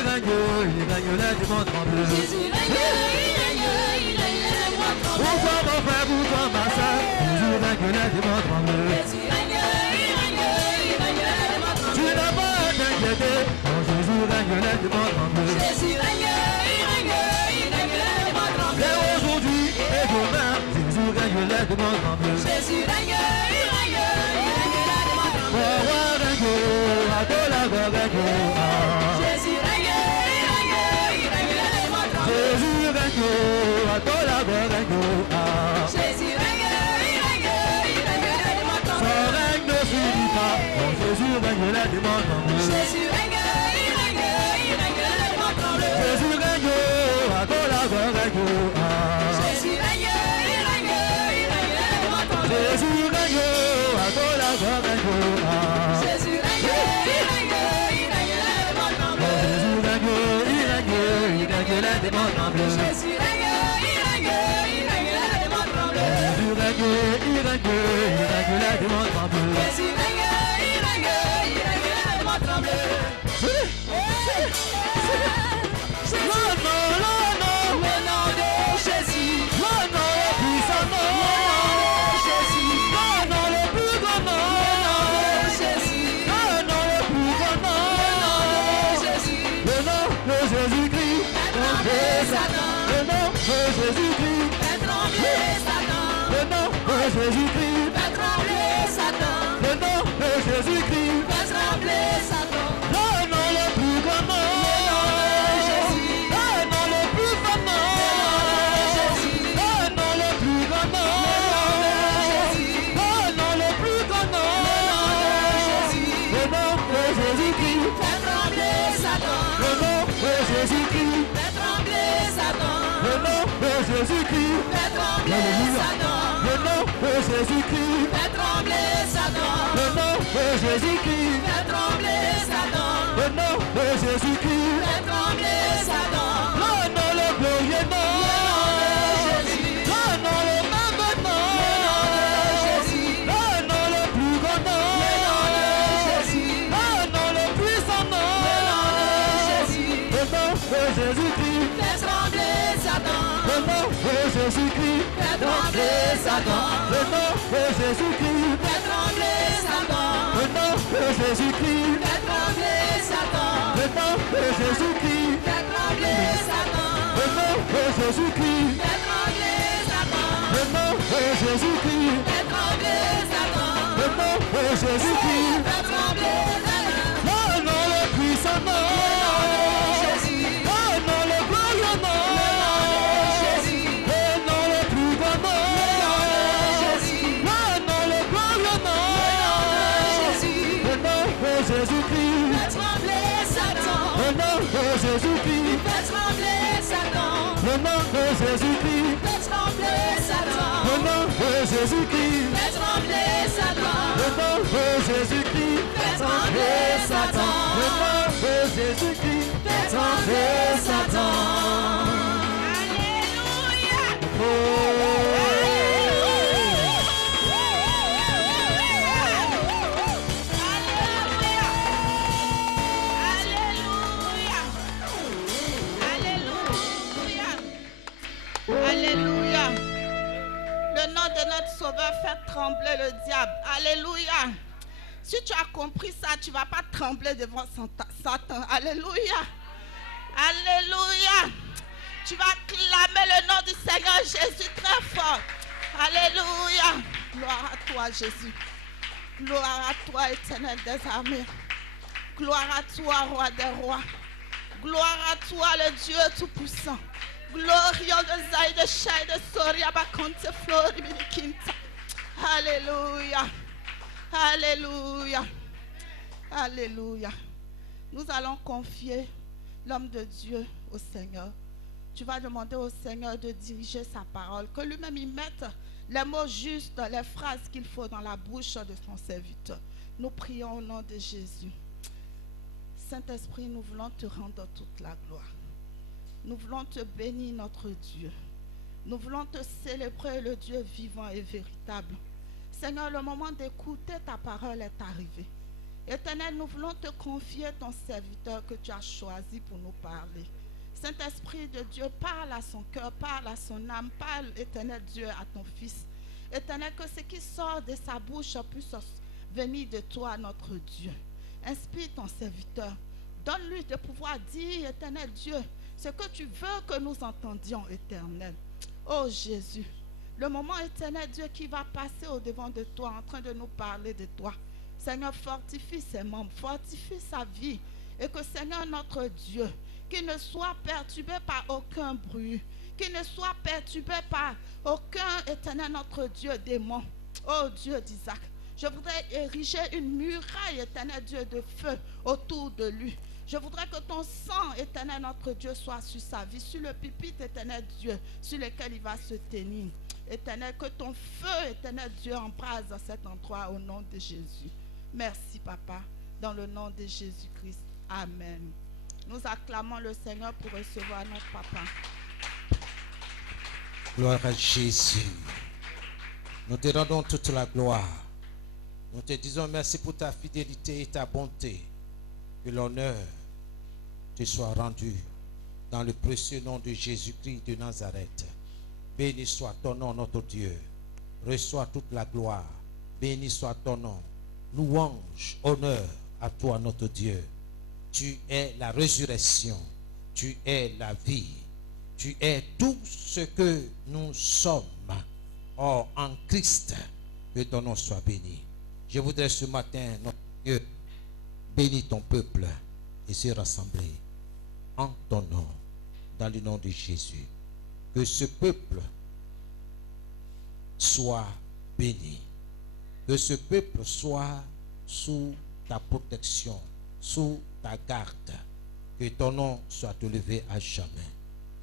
les démons tremblent. Jésus règne, il règne, les démons tremblent. Pour toi mon frère, pour toi ma soeur, Jésus règne, les démons tremblent. Jésus règne, les démons tremblent. Tu n'as pas à t'inquiéter, oh Jésus règne, les démons tremblent. Jésus règne, les démons tremblent. Et aujourd'hui et demain, Jésus règne, les démons tremblent. Jésus règne, les démons tremblent. Roi règne, à toi la gloire règne. Jésus règne, les démons tremblent. Jésus règne, à toi la gloire règne. Jésus règne, les démons tremblent. Son règne ne finit pas, oh Jésus règne, les démons tremblent. Jésus règne, les démons tremblent. Jésus règne, à toi la gloire règne. Jésus règne, les démons tremblent. Jésus règne, à toi la gloire règne. Jésus règne, les démons tremblent. Jésus règne, les démons tremblent. Jésus règne, les démons tremblent. Jésus règne, les démons tremblent. Jésus règne, les démons tremblent. Le nom de Jésus, le nom le puissant nom. Jésus, Le nom le plus grand nom. Jésus, Le nom le plus grand nom. Jésus, Le nom de Jésus-Christ. Le nom de Jésus-Christ. fais trembler Satan, Le nom de Jésus-Christ. fais trembler Satan, Le nom de Jésus-Christ. fais trembler Satan. Le nom le plus grand nom. Le nom le plus grand nom. Le nom le plus grand nom. Le nom le plus grand nom. Le nom de Jésus-Christ. Fais trembler Satan, Le nom de Jésus-Christ. fais trembler Satan, Le nom de Jésus-Christ. fais trembler Satan, Le nom de Jésus-Christ. fais trembler Satan, Le nom de Jésus-Christ. fais trembler Satan, Le nom de Jésus-Christ. fais trembler Satan. Le nom le glorieux nom. Jésus, Le nom le même nom. Jésus, Le nom le plus grand nom. Jésus, Le nom le puissant nom. Jésus, Le nom de Jésus-Christ. fais trembler Satan, Le nom de Jésus-Christ. fais trembler Satan, Le nom de Jésus-Christ. fais trembler Satan, Le nom de Jésus-Christ. fais trembler Satan, Le nom de Jésus-Christ. fais trembler Satan, Le nom de Jésus-Christ. fais trembler Satan, Le nom de Jésus-Christ. fais trembler Satan, Le nom de Jésus-Christ. fais trembler Satan. Le nom le puissant nom. Jésus, Le nom le glorieux nom. Jésus, Le nom le plus grand nom. Jésus, Le nom le glorieux nom. Jésus, Le nom de Jésus-Christ. fais trembler Satan, Le nom de Jésus-Christ. fais trembler Satan, Le nom de Jésus-Christ. fais trembler Satan, Le nom de Jésus-Christ. fais trembler Satan, Le nom de Jésus-Christ. fais trembler Satan, Le nom de Jésus-Christ. fais trembler Satan. Alléluia. Alléluia. Le nom de notre Sauveur fait trembler le diable. Alléluia. Si tu as compris ça, tu ne vas pas trembler devant Satan. Alléluia. Alléluia. Tu vas clamer le nom du Seigneur Jésus très fort. Alléluia. Gloire à toi, Jésus. Gloire à toi, Éternel des armées. Gloire à toi, Roi des rois. Gloire à toi, le Dieu Tout-Puissant. Gloria de Zaï, de Chai, de Soria, Baconte, Flori, Quinta. Alléluia. Alléluia. Alléluia. Nous allons confier l'homme de Dieu au Seigneur. Tu vas demander au Seigneur de diriger sa parole, que lui-même y mette les mots justes, les phrases qu'il faut dans la bouche de son serviteur. Nous prions au nom de Jésus. Saint-Esprit, nous voulons te rendre toute la gloire. Nous voulons te bénir, notre Dieu. Nous voulons te célébrer, le Dieu vivant et véritable. Seigneur, le moment d'écouter ta parole est arrivé. Éternel, nous voulons te confier ton serviteur que tu as choisi pour nous parler. Saint-Esprit de Dieu, parle à son cœur, parle à son âme, parle, Éternel Dieu, à ton Fils. Éternel, que ce qui sort de sa bouche puisse venir de toi, notre Dieu. Inspire ton serviteur. Donne-lui de pouvoir dire, Éternel Dieu, ce que tu veux que nous entendions, Éternel. Oh Jésus, le moment, Éternel Dieu, qui va passer au-devant de toi, en train de nous parler de toi. Seigneur, fortifie ses membres, fortifie sa vie. Et que, Seigneur, notre Dieu, qu'il ne soit perturbé par aucun bruit, qu'il ne soit perturbé par aucun, Éternel, notre Dieu, démon. Oh Dieu d'Isaac, je voudrais ériger une muraille, Éternel Dieu, de feu autour de lui. Je voudrais que ton sang, Éternel, notre Dieu, soit sur sa vie, sur le pupitre, Éternel Dieu, sur lequel il va se tenir. Éternel, que ton feu, Éternel Dieu, embrase cet endroit au nom de Jésus. Merci, Papa, dans le nom de Jésus-Christ. Amen. Nous acclamons le Seigneur pour recevoir notre Papa. Gloire à Jésus. Nous te rendons toute la gloire. Nous te disons merci pour ta fidélité et ta bonté. Que l'honneur te soit rendu dans le précieux nom de Jésus-Christ de Nazareth. Béni soit ton nom, notre Dieu. Reçois toute la gloire. Béni soit ton nom. Louange, honneur à toi, notre Dieu. Tu es la résurrection. Tu es la vie. Tu es tout ce que nous sommes. Oh, en Christ, que ton nom soit béni. Je voudrais ce matin, notre Dieu, bénis ton peuple et se rassembler en ton nom, dans le nom de Jésus. Que ce peuple soit béni. Que ce peuple soit sous ta protection, sous ta garde. Que ton nom soit élevé à jamais.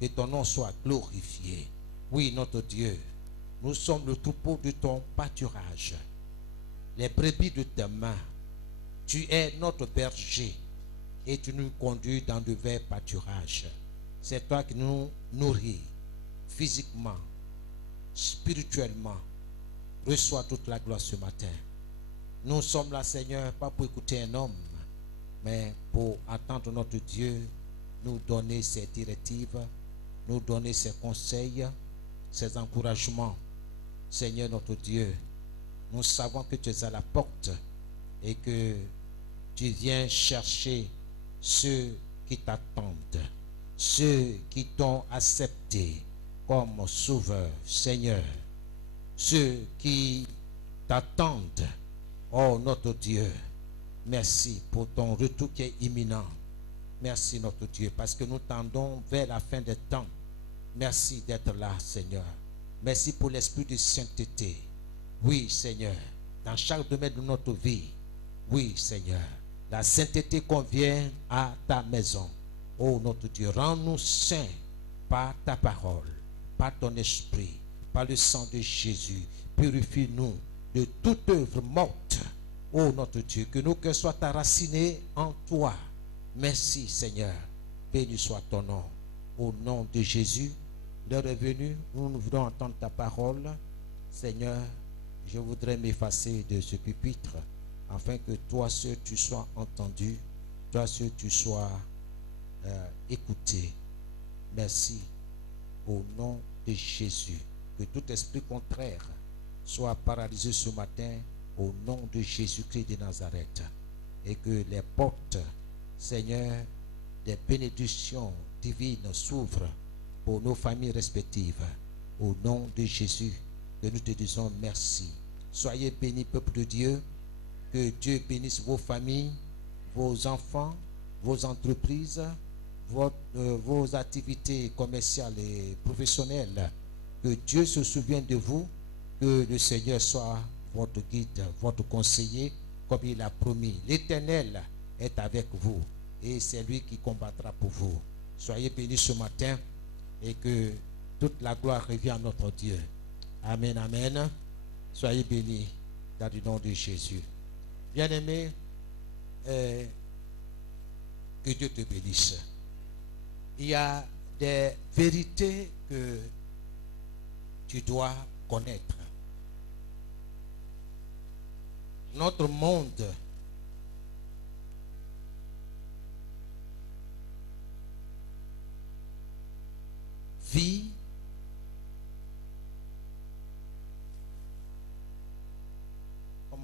Que ton nom soit glorifié. Oui, notre Dieu, nous sommes le troupeau de ton pâturage, les brebis de tes mains. Tu es notre berger et tu nous conduis dans de verts pâturages. C'est toi qui nous nourris physiquement, spirituellement. Reçois toute la gloire ce matin. Nous sommes là, Seigneur, pas pour écouter un homme, mais pour attendre notre Dieu nous donner ses directives, nous donner ses conseils, ses encouragements. Seigneur notre Dieu, nous savons que tu es à la porte et que tu viens chercher ceux qui t'attendent, ceux qui t'ont accepté comme sauveur, Seigneur, ceux qui t'attendent. Oh notre Dieu, merci pour ton retour qui est imminent. Merci notre Dieu, parce que nous tendons vers la fin des temps. Merci d'être là, Seigneur. Merci pour l'esprit de sainteté. Oui, Seigneur, dans chaque domaine de notre vie. Oui, Seigneur, la sainteté convient à ta maison. Oh notre Dieu, rends-nous saints par ta parole, par ton esprit, par le sang de Jésus. Purifie-nous de toute œuvre morte. Oh notre Dieu, que nos cœurs soient enracinés en toi. Merci Seigneur. Béni soit ton nom. Au nom de Jésus, l'heure est venue, nous voulons entendre ta parole. Seigneur, je voudrais m'effacer de ce pupitre afin que toi seul tu sois entendu, toi seul tu sois écouté. Merci. Au nom de Jésus, que tout esprit contraire soit paralysé ce matin au nom de Jésus-Christ de Nazareth, et que les portes, Seigneur, des bénédictions divines s'ouvrent pour nos familles respectives. Au nom de Jésus, que nous te disons merci. Soyez bénis, peuple de Dieu. Que Dieu bénisse vos familles, vos enfants, vos entreprises, vos activités commerciales et professionnelles. Que Dieu se souvienne de vous. Que le Seigneur soit votre guide, votre conseiller, comme il a promis. L'Éternel est avec vous et c'est lui qui combattra pour vous. Soyez bénis ce matin et que toute la gloire revient à notre Dieu. Amen, amen. Soyez bénis dans le nom de Jésus. Bien-aimé, que Dieu te bénisse. Il y a des vérités que tu dois connaître. Notre monde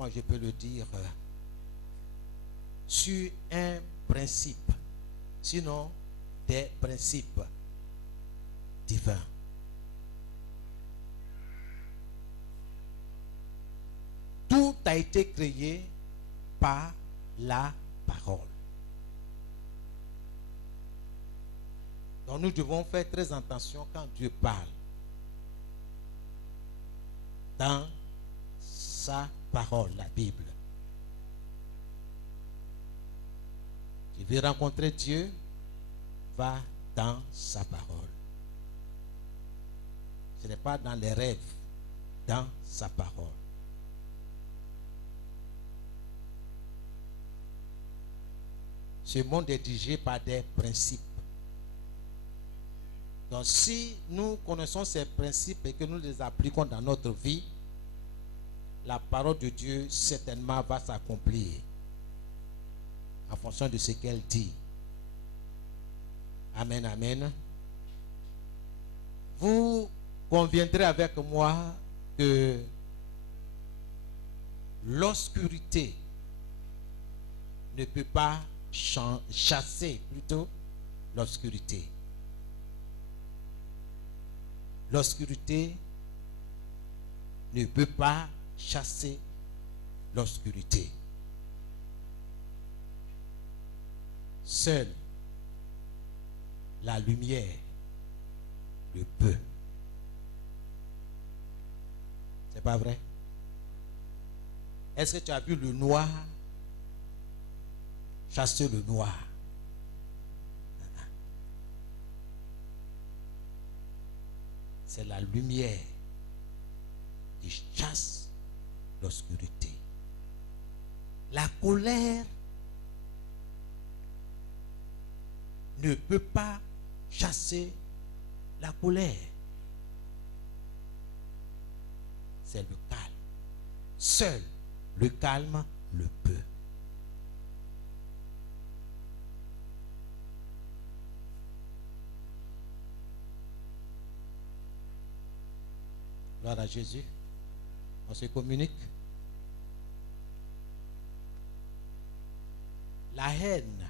comment je peux le dire, sur un principe, sinon des principes divins. Tout a été créé par la parole. Donc nous devons faire très attention quand Dieu parle dans sa parole, la Bible. Tu veux rencontrer Dieu, va dans sa parole. Ce n'est pas dans les rêves, dans sa parole. Ce monde est dirigé par des principes. Donc si nous connaissons ces principes et que nous les appliquons dans notre vie, la parole de Dieu certainement va s'accomplir en fonction de ce qu'elle dit. Amen, amen. Vous conviendrez avec moi que l'obscurité ne peut pas chasser plutôt l'obscurité. L'obscurité ne peut pas chasser l'obscurité. Seule la lumière le peut. C'est pas vrai? Est-ce que tu as vu le noir chasser le noir? C'est la lumière qui chasse l'obscurité. La colère ne peut pas chasser la colère. C'est le calme. Seul le calme le peut. Gloire à Jésus. On se communique. La haine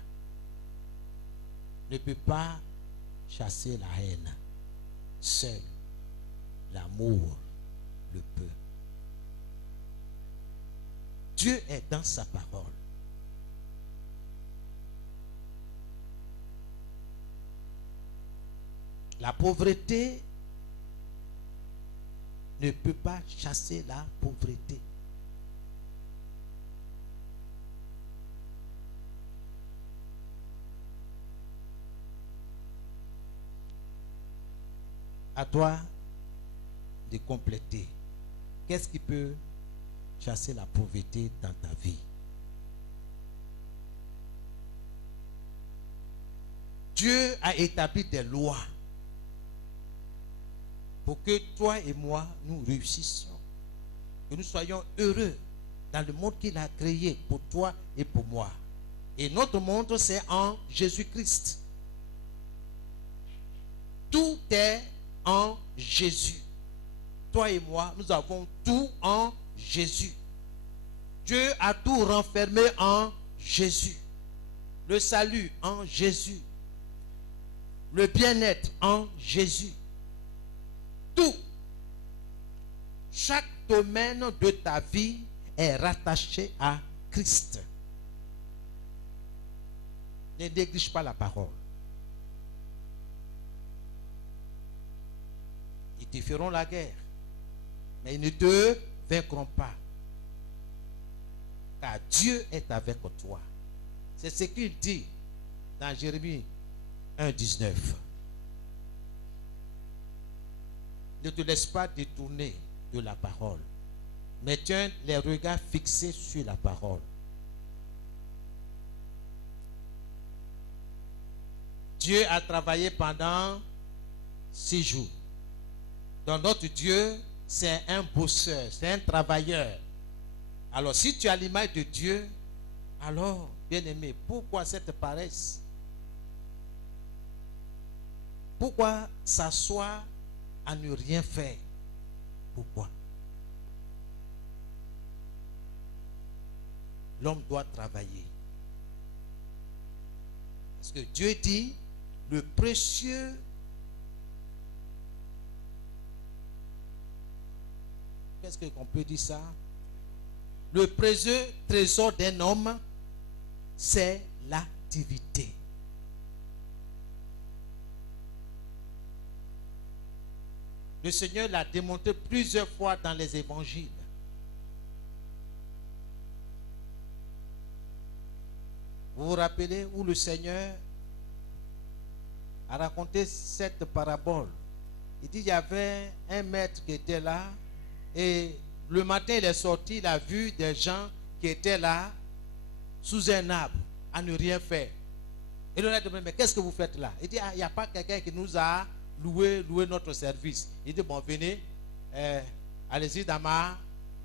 ne peut pas chasser la haine. Seul l'amour le peut. Dieu est dans sa parole. La pauvreté ne peut pas chasser la pauvreté. À toi de compléter. Qu'est-ce qui peut chasser la pauvreté dans ta vie? Dieu a établi des lois pour que toi et moi, nous réussissions. Que nous soyons heureux dans le monde qu'il a créé pour toi et pour moi. Et notre monde, c'est en Jésus-Christ. Tout est en Jésus. Toi et moi, nous avons tout en Jésus. Dieu a tout renfermé en Jésus. Le salut en Jésus. Le bien-être en Jésus. Tout. Chaque domaine de ta vie est rattaché à Christ. Ne néglige pas la parole. Ils te feront la guerre, mais ils ne te vaincront pas. Car Dieu est avec toi. C'est ce qu'il dit dans Jérémie 1,19. Ne te laisse pas détourner de la parole, mais tiens les regards fixés sur la parole. Dieu a travaillé pendant 6 jours. Donc notre Dieu, c'est un bosseur, c'est un travailleur. Alors si tu as l'image de Dieu, alors, bien-aimé, pourquoi cette paresse? Pourquoi s'asseoir à ne rien faire? Pourquoi? l'homme doit travailler. Parce que Dieu dit, le précieux, qu'est-ce qu'on peut dire ça? Le précieux trésor d'un homme, c'est l'activité. Le Seigneur l'a démontré plusieurs fois dans les évangiles. Vous vous rappelez où le Seigneur a raconté cette parabole? Il dit, il y avait un maître qui était là et le matin il est sorti, il a vu des gens qui étaient là sous un arbre à ne rien faire. Et il leur a demandé, mais qu'est-ce que vous faites là? Il dit, ah, il n'y a pas quelqu'un qui nous a loué notre service. Il dit, bon, venez, allez-y dans ma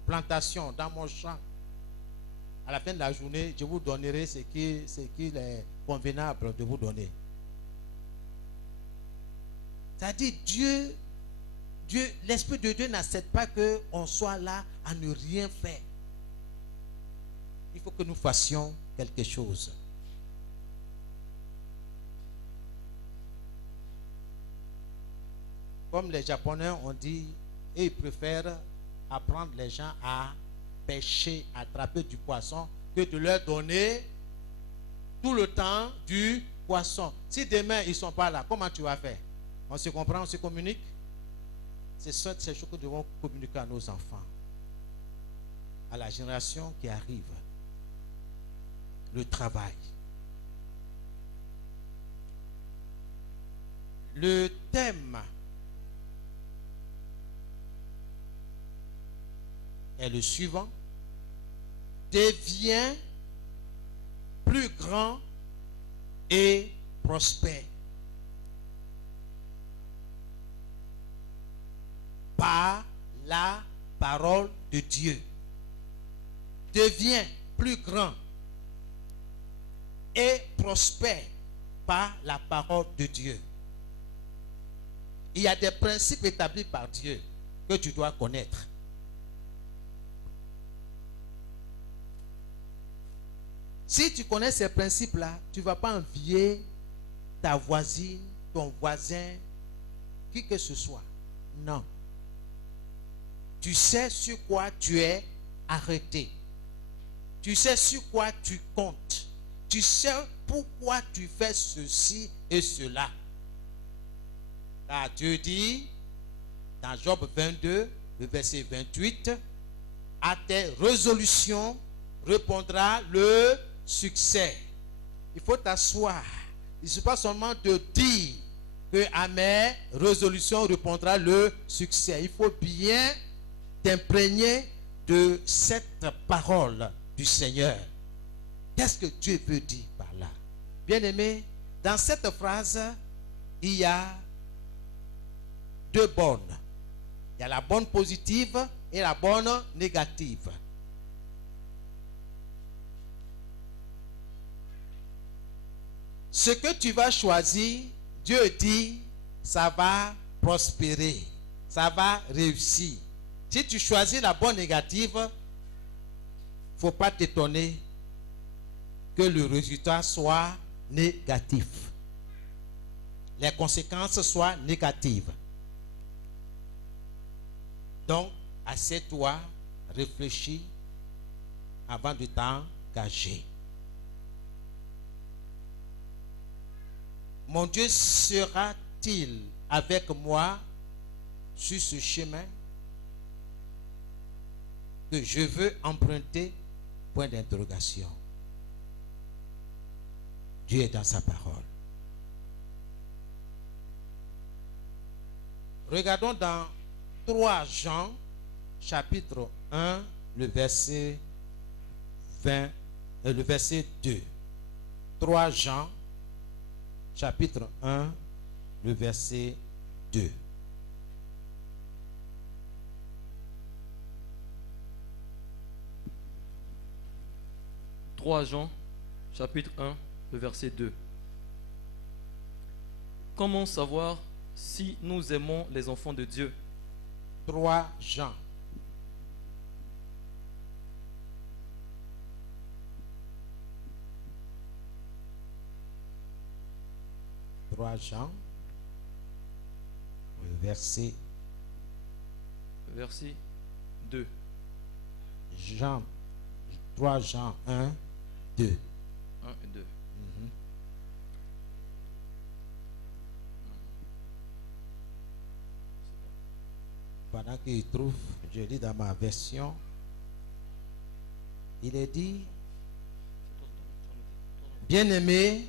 plantation, dans mon champ. À la fin de la journée, je vous donnerai ce qu'il est convenable de vous donner. C'est-à-dire, Dieu, l'Esprit de Dieu n'accepte pas qu'on soit là à ne rien faire. Il faut que nous fassions quelque chose. Comme les Japonais ont dit, et ils préfèrent apprendre les gens à pêcher, à attraper du poisson, que de leur donner tout le temps du poisson. Si demain ils ne sont pas là, comment tu vas faire? On se comprend, on se communique? C'est ça, ces choses que nous devons communiquer à nos enfants, à la génération qui arrive. Le travail. Le thème est le suivant: devient plus grand et prospère par la parole de Dieu. Devient plus grand et prospère par la parole de Dieu. Il y a des principes établis par Dieu que tu dois connaître. Si tu connais ces principes-là, tu ne vas pas envier ta voisine, ton voisin, qui que ce soit. Non. Tu sais sur quoi tu es arrêté. Tu sais sur quoi tu comptes. Tu sais pourquoi tu fais ceci et cela. Car Dieu dit, dans Job 22, le verset 28, à tes résolutions répondra le succès. Il faut t'asseoir. Il ne suffit pas seulement de dire que à mes résolutions répondra le succès. Il faut bien t'imprégner de cette parole du Seigneur. Qu'est-ce que Dieu veut dire par là? Bien-aimé, dans cette phrase, il y a deux bonnes. Il y a la bonne positive et la bonne négative. Ce que tu vas choisir, Dieu dit, ça va prospérer, ça va réussir. Si tu choisis la bonne négative, il ne faut pas t'étonner que le résultat soit négatif. Les conséquences soient négatives. Donc, assieds-toi, réfléchis avant de t'engager. Mon Dieu sera-t-il avec moi sur ce chemin que je veux emprunter? Point d'interrogation. Dieu est dans sa parole. Regardons dans 3 Jean, chapitre 1, le verset 20, le verset 2. 3 Jean, chapitre 1, le verset 2. « 3 Jean, chapitre 1, le verset 2. Comment savoir si nous aimons les enfants de Dieu? 3 Jean. 3 Jean, verset Verset 2. Jean, 3 Jean 1, 2. 1 et 2. Pendant qu'il trouve, je lis dans ma version, il est dit, bien-aimé,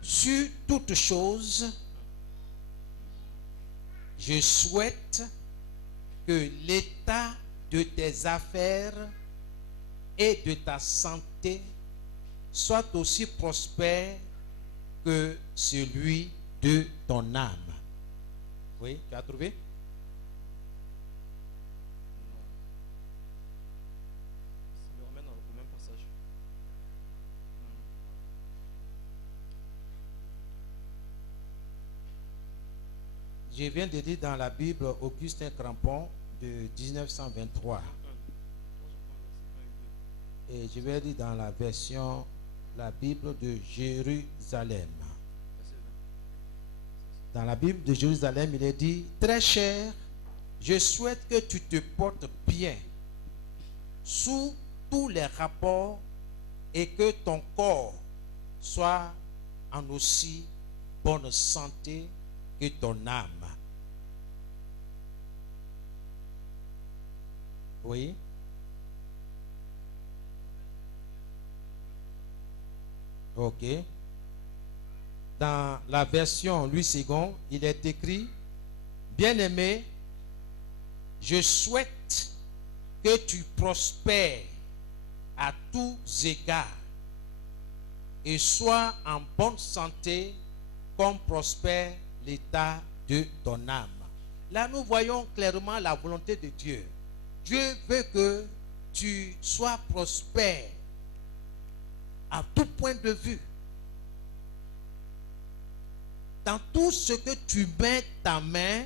sur toute chose, je souhaite que l'état de tes affaires et de ta santé soit aussi prospère que celui de ton âme. Oui, tu as trouvé? Ça me ramène au même passage. Je viens de lire dans la Bible Augustin Crampon de 1923. Et je vais lire dans la version, la Bible de Jérusalem. Dans la Bible de Jérusalem, il est dit, très cher, je souhaite que tu te portes bien sous tous les rapports et que ton corps soit en aussi bonne santé que ton âme. Oui. Ok. Dans la version Louis II, il est écrit, bien-aimé, je souhaite que tu prospères à tous égards et sois en bonne santé comme prospère l'état de ton âme. Là, nous voyons clairement la volonté de Dieu. Dieu veut que tu sois prospère à tout point de vue. Dans tout ce que tu mets ta main,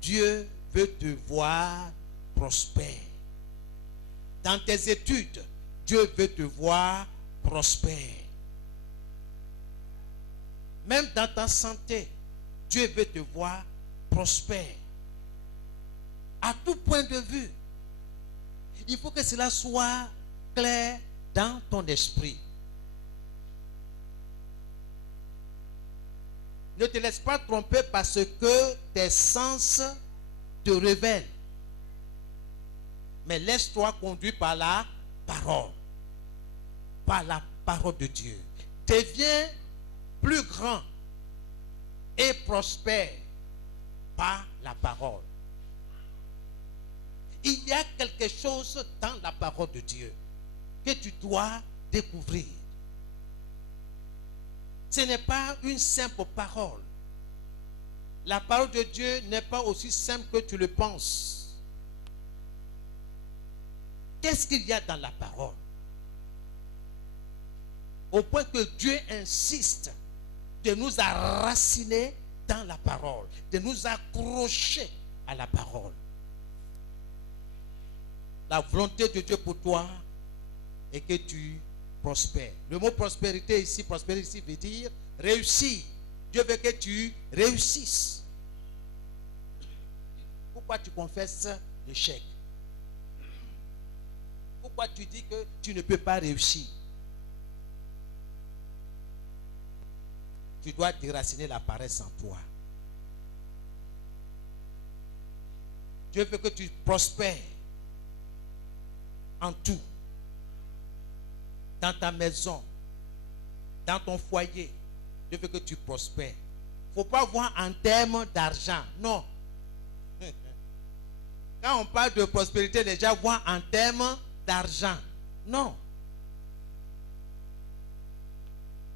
Dieu veut te voir prospère. Dans tes études, Dieu veut te voir prospère. Même dans ta santé, Dieu veut te voir prospère. À tout point de vue. Il faut que cela soit clair dans ton esprit. Ne te laisse pas tromper parce que tes sens te révèlent. Mais laisse-toi conduire par la parole. Par la parole de Dieu. Deviens plus grand et prospère par la parole. Il y a quelque chose dans la parole de Dieu que tu dois découvrir. Ce n'est pas une simple parole. La parole de Dieu n'est pas aussi simple que tu le penses. Qu'est-ce qu'il y a dans la parole? Au point que Dieu insiste de nous enraciner dans la parole, de nous accrocher à la parole. La volonté de Dieu pour toi est que tu prospères. Le mot prospérité ici veut dire réussir. Dieu veut que tu réussisses. Pourquoi tu confesses l'échec? Pourquoi tu dis que tu ne peux pas réussir? Tu dois déraciner la paresse en toi. Dieu veut que tu prospères en tout. Dans ta maison, dans ton foyer, Dieu veut que tu prospères. Il ne faut pas voir en termes d'argent. Non. Quand on parle de prospérité, les gens voient en termes d'argent. Non.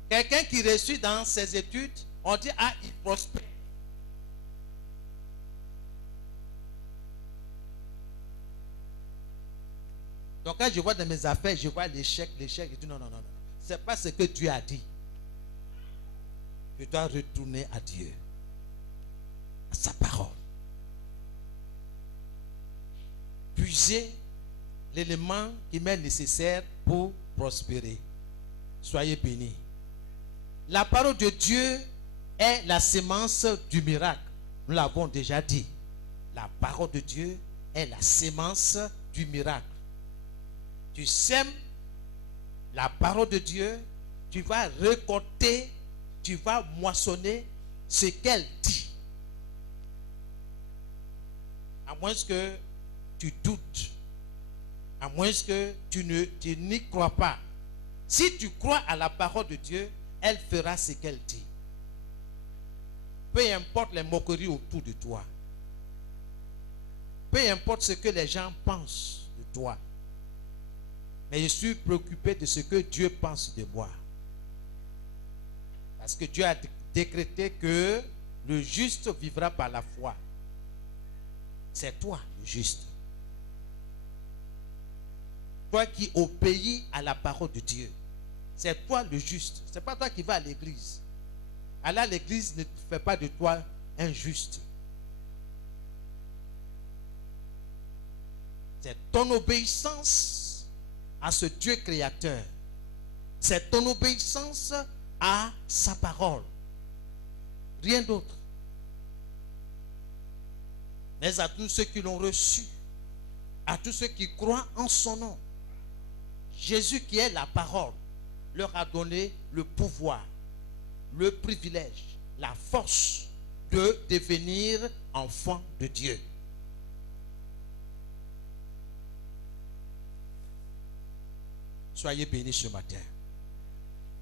Quelqu'un qui réussit dans ses études, on dit, ah, il prospère. Donc quand je vois dans mes affaires, je vois l'échec, je dis non. Ce n'est pas ce que Dieu a dit. Je dois retourner à Dieu, à sa parole. Puiser l'élément qui m'est nécessaire pour prospérer. Soyez bénis. La parole de Dieu est la sémence du miracle. Nous l'avons déjà dit. La parole de Dieu est la sémence du miracle. Tu sèmes la parole de Dieu, tu vas récolter, tu vas moissonner ce qu'elle dit. À moins que tu doutes, à moins que tu n'y crois pas. Si tu crois à la parole de Dieu, elle fera ce qu'elle dit. Peu importe les moqueries autour de toi. Peu importe ce que les gens pensent de toi. Mais je suis préoccupé de ce que Dieu pense de moi. Parce que Dieu a décrété que le juste vivra par la foi. C'est toi le juste. Toi qui obéis à la parole de Dieu. C'est toi le juste. Ce n'est pas toi qui vas à l'église. Aller à l'église ne fait pas de toi un juste. C'est ton obéissance à ce Dieu créateur. C'est ton obéissance à sa parole. Rien d'autre. Mais à tous ceux qui l'ont reçu, à tous ceux qui croient en son nom, Jésus qui est la parole, leur a donné le pouvoir, le privilège, la force de devenir enfants de Dieu. Soyez bénis ce matin.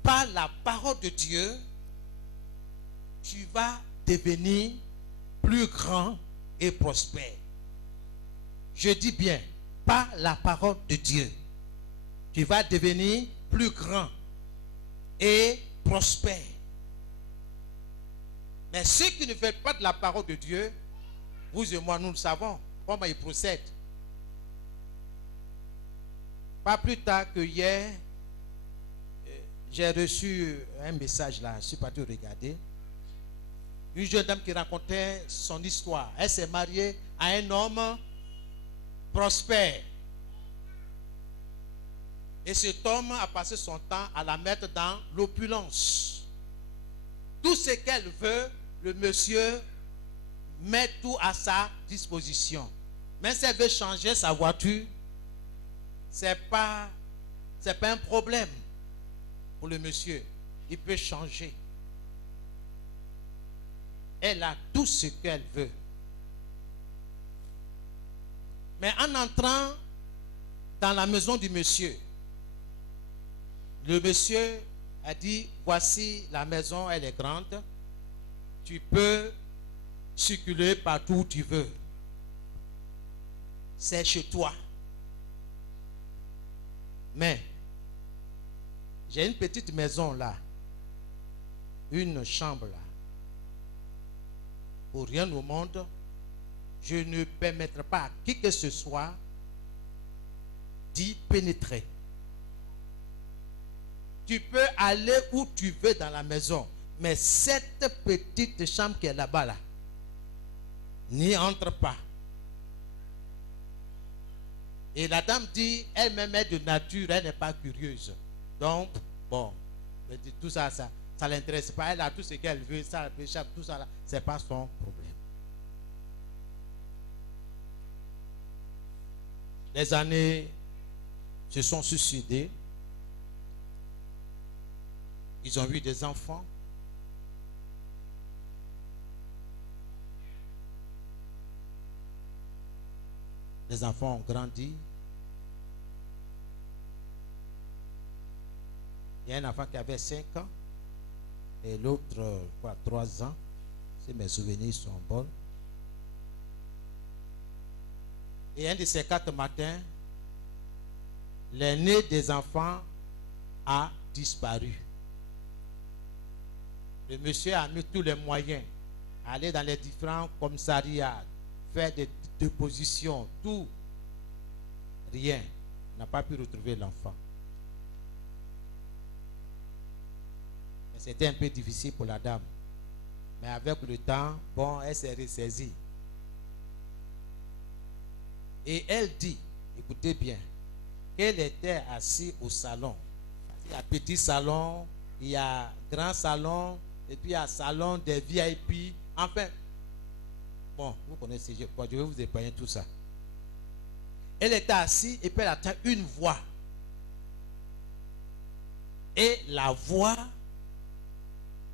Par la parole de Dieu, tu vas devenir plus grand et prospère. Je dis bien, par la parole de Dieu, tu vas devenir plus grand et prospère. Mais ceux qui ne veulent pas de la parole de Dieu, vous et moi, nous le savons, comment ils procèdent. Pas plus tard que hier, j'ai reçu un message là, je ne suis pas tout regarder. Une jeune dame qui racontait son histoire. Elle s'est mariée à un homme prospère. Et cet homme a passé son temps à la mettre dans l'opulence. Tout ce qu'elle veut, le monsieur met tout à sa disposition. Mais si elle veut changer sa voiture, ce n'est pas un problème pour le monsieur. Il peut changer. Elle a tout ce qu'elle veut. Mais en entrant dans la maison du monsieur, le monsieur a dit, voici la maison, elle est grande. Tu peux circuler partout où tu veux. C'est chez toi. Mais, j'ai une petite maison là. Une chambre là. Pour rien au monde, je ne permettrai pas à qui que ce soit d'y pénétrer. Tu peux aller où tu veux dans la maison, mais cette petite chambre qui est là-bas, là, n'y entre pas. Et la dame dit, elle-même est de nature, elle n'est pas curieuse. Donc, bon, tout ça, ça ne l'intéresse pas. Elle a tout ce qu'elle veut, ça, tout ça, ce n'est pas son problème. Les années se sont succédées. Ils ont eu des enfants. Les enfants ont grandi. Il y a un enfant qui avait 5 ans et l'autre, 3 ans. Si mes souvenirs sont bons. Et un de ces 4 matins, l'aîné des enfants a disparu. Le monsieur a mis tous les moyens, aller dans les différents commissariats, faire des dépositions, tout. Rien. Il n'a pas pu retrouver l'enfant. C'était un peu difficile pour la dame. Mais avec le temps, bon, elle s'est ressaisie. Et elle dit, écoutez bien, qu'elle était assise au salon. Un petit salon il y a grand salon, et puis il y a salon des VIP. Enfin, bon, vous connaissez, je vais vous épargner tout ça. Elle était assise et puis elle attend une voix. Et la voix,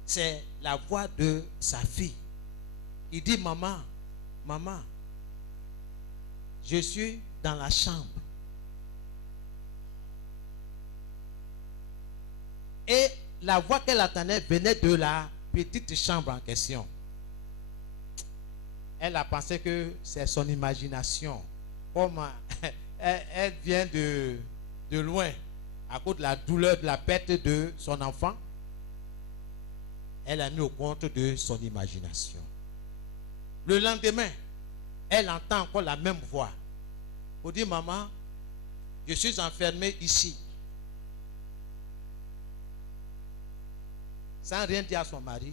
c'est la voix de sa fille. Il dit, maman, maman, je suis dans la chambre. Et la voix qu'elle attendait venait de la petite chambre en question. Elle a pensé que c'est son imagination. Comme elle vient de loin, à cause de la douleur de la perte de son enfant, elle a mis au compte de son imagination. Le lendemain, elle entend encore la même voix. Elle dit, maman, je suis enfermée ici. Sans rien dire à son mari,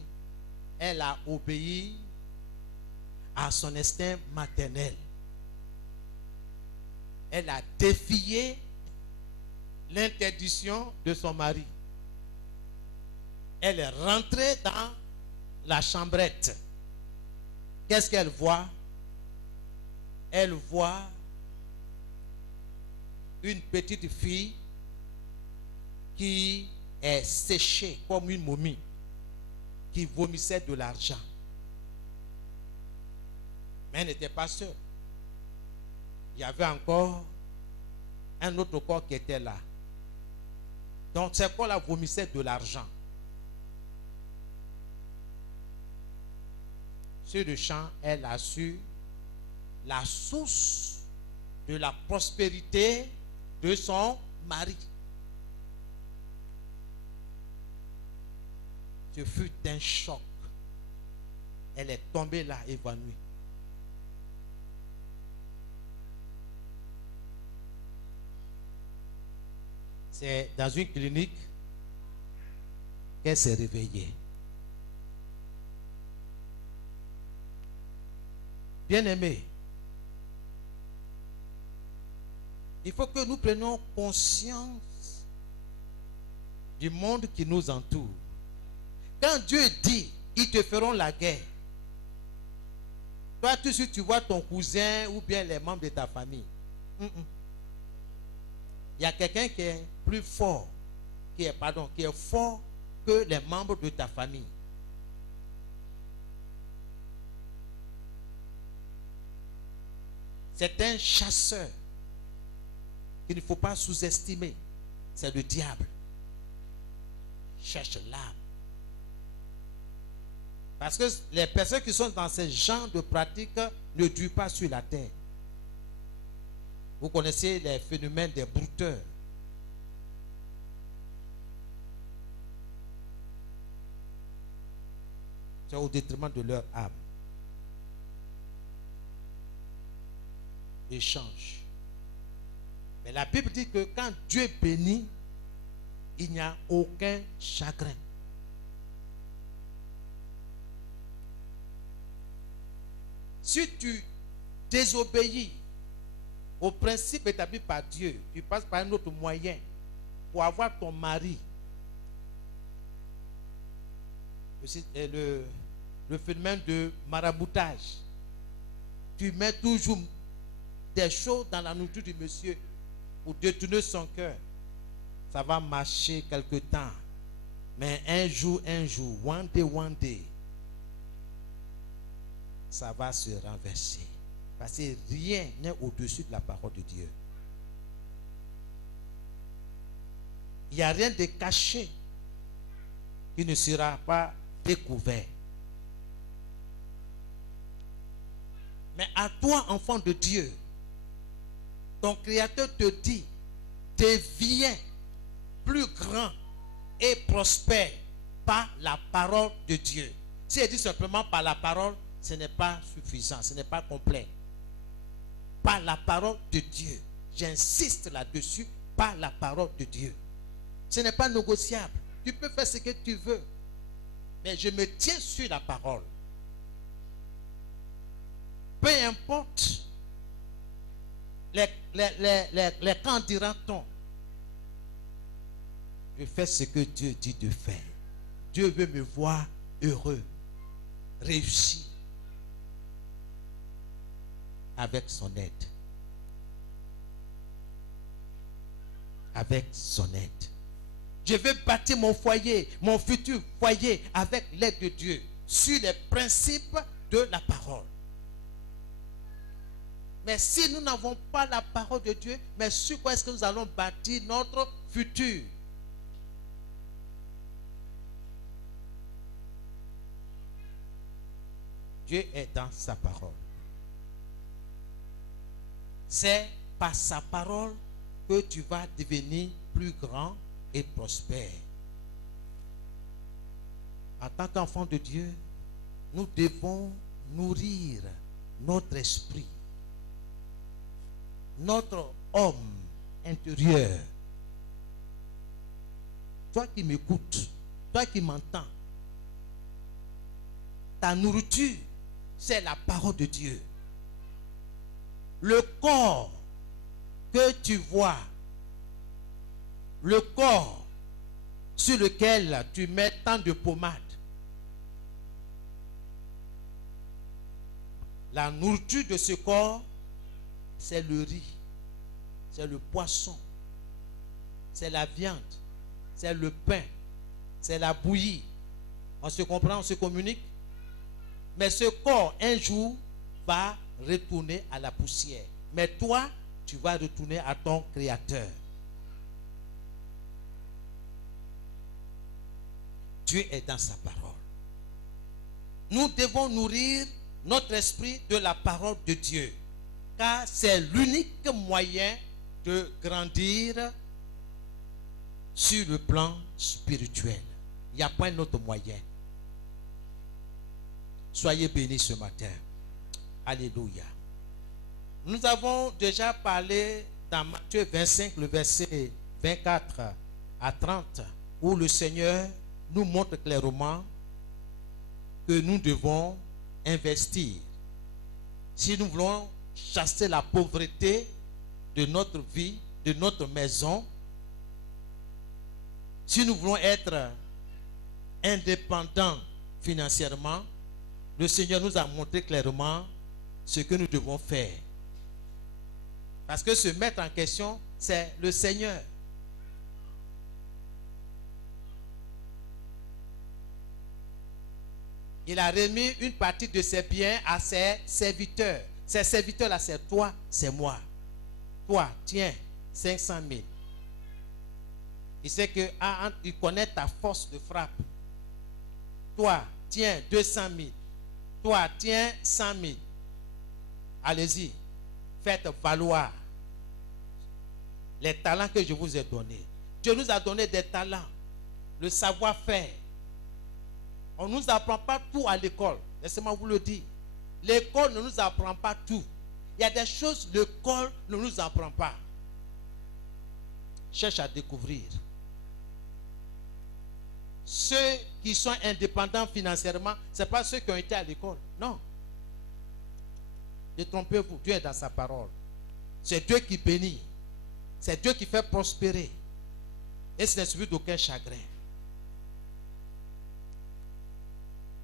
elle a obéi à son instinct maternel. Elle a défié l'interdiction de son mari. Elle est rentrée dans la chambrette. Qu'est-ce qu'elle voit? Elle voit une petite fille qui est séchée comme une momie, qui vomissait de l'argent. Mais elle n'était pas seule. Il y avait encore un autre corps qui était là. Donc ce corps-là vomissait de l'argent. Sur le champ, elle a su la source de la prospérité de son mari. Ce fut un choc. Elle est tombée là, évanouie. C'est dans une clinique qu'elle s'est réveillée. Bien-aimés, il faut que nous prenions conscience du monde qui nous entoure. Quand Dieu dit, ils te feront la guerre, toi, tout de suite, tu vois ton cousin ou bien les membres de ta famille. Il y a quelqu'un qui est plus fort, qui est fort que les membres de ta famille. C'est un chasseur qu'il ne faut pas sous-estimer. C'est le diable. Il cherche l'âme. Parce que les personnes qui sont dans ce genre de pratiques ne durent pas sur la terre. Vous connaissez les phénomènes des brouteurs. C'est au détriment de leur âme. Échange. Mais la Bible dit que quand Dieu bénit, il n'y a aucun chagrin. Si tu désobéis au principe établi par Dieu, tu passes par un autre moyen pour avoir ton mari. Le phénomène de maraboutage. Tu mets toujours des choses dans la nourriture du monsieur pour détourner son cœur. Ça va marcher quelque temps. Mais un jour, one day, ça va se renverser. Parce que rien n'est au-dessus de la parole de Dieu. Il n'y a rien de caché qui ne sera pas découvert. Mais à toi, enfant de Dieu, ton Créateur te dit, deviens plus grand et prospère par la parole de Dieu. Si elle dit simplement par la parole, ce n'est pas suffisant, ce n'est pas complet. Par la parole de Dieu. J'insiste là-dessus, par la parole de Dieu. Ce n'est pas négociable. Tu peux faire ce que tu veux. Mais je me tiens sur la parole. Peu importe les qu'en dira-t-on. Je fais ce que Dieu dit de faire. Dieu veut me voir heureux, réussi, avec son aide. Avec son aide. Je veux bâtir mon foyer, mon futur foyer avec l'aide de Dieu, sur les principes de la parole. Mais si nous n'avons pas la parole de Dieu, mais sur quoi est-ce que nous allons bâtir notre futur? Dieu est dans sa parole. C'est par sa parole que tu vas devenir plus grand et prospère. En tant qu'enfant de Dieu, nous devons nourrir notre esprit, notre homme intérieur. Toi qui m'écoutes, toi qui m'entends, ta nourriture, c'est la parole de Dieu. Le corps que tu vois, le corps sur lequel tu mets tant de pommade, la nourriture de ce corps, c'est le riz, c'est le poisson, c'est la viande, c'est le pain, c'est la bouillie. On se comprend, on se communique. Mais ce corps, un jour, va retourner à la poussière. Mais toi, tu vas retourner à ton Créateur. Dieu est dans sa parole. Nous devons nourrir notre esprit de la parole de Dieu, car c'est l'unique moyen de grandir sur le plan spirituel. Il n'y a pas un autre moyen. Soyez bénis ce matin. Alléluia. Nous avons déjà parlé dans Matthieu 25, le verset 24 à 30, où le Seigneur nous montre clairement que nous devons investir. Si nous voulons chasser la pauvreté de notre vie, de notre maison, si nous voulons être indépendants financièrement, le Seigneur nous a montré clairement ce que nous devons faire. Parce que se mettre en question, c'est le Seigneur. Il a remis une partie de ses biens à ses serviteurs. Ces serviteurs-là, c'est toi, c'est moi. Toi, tiens, 500 000. Il sait que il connaît ta force de frappe. Toi, tiens, 200 000. Toi, tiens, 100 000. Allez-y, faites valoir les talents que je vous ai donnés. Dieu nous a donné des talents, le savoir-faire. On ne nous apprend pas tout à l'école. Laissez-moi vous le dire. L'école ne nous apprend pas tout. Il y a des choses que l'école ne nous apprend pas. Cherche à découvrir. Ceux qui sont indépendants financièrement, ce n'est pas ceux qui ont été à l'école. Non. Détrompez-vous, Dieu est dans sa parole. C'est Dieu qui bénit. C'est Dieu qui fait prospérer. Et ce n'est suivi d'aucun chagrin.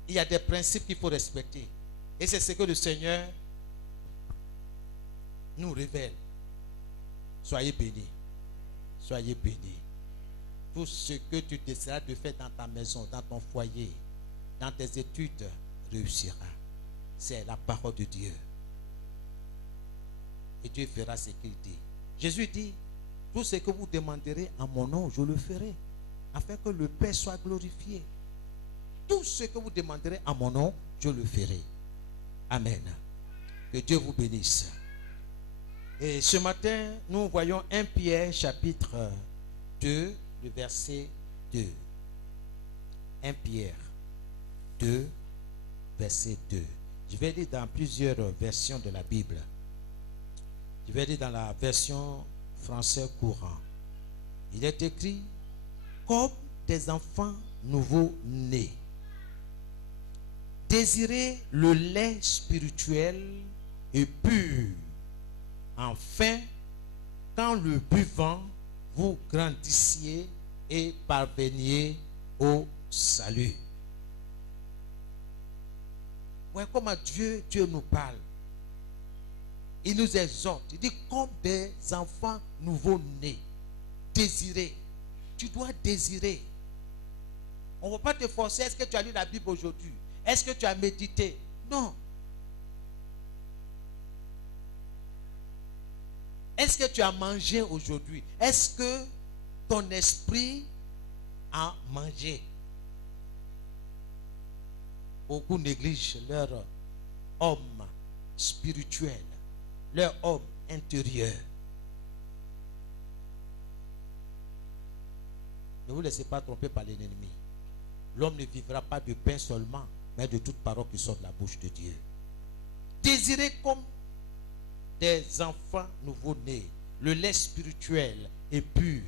Il y a des principes qu'il faut respecter. Et c'est ce que le Seigneur nous révèle. Soyez bénis. Soyez bénis. Tout ce que tu décideras de faire dans ta maison, dans ton foyer, dans tes études, réussira. C'est la parole de Dieu. Et Dieu fera ce qu'il dit. Jésus dit, tout ce que vous demanderez en mon nom, je le ferai, afin que le Père soit glorifié. Tout ce que vous demanderez en mon nom, je le ferai. Amen. Que Dieu vous bénisse. Et ce matin, nous voyons 1 Pierre chapitre 2, le verset 2. 1 Pierre 2, verset 2. Je vais lire dans plusieurs versions de la Bible. Je vais lire dans la version français courant. Il est écrit, comme des enfants nouveau-nés, désirez le lait spirituel et pur, afin, quand le buvant, vous grandissiez et parveniez au salut. Ouais, comment Dieu nous parle. Il nous exhorte. Il dit comme des enfants nouveau-nés. Désirer. Tu dois désirer. On ne va pas te forcer. Est-ce que tu as lu la Bible aujourd'hui? Est-ce que tu as médité? Non. Est-ce que tu as mangé aujourd'hui? Est-ce que ton esprit a mangé? Beaucoup négligent leur homme spirituel, leur homme intérieur. Ne vous laissez pas tromper par l'ennemi. L'homme ne vivra pas de pain seulement, mais de toute parole qui sort de la bouche de Dieu. Désirez comme des enfants nouveau-nés, le lait spirituel est pur.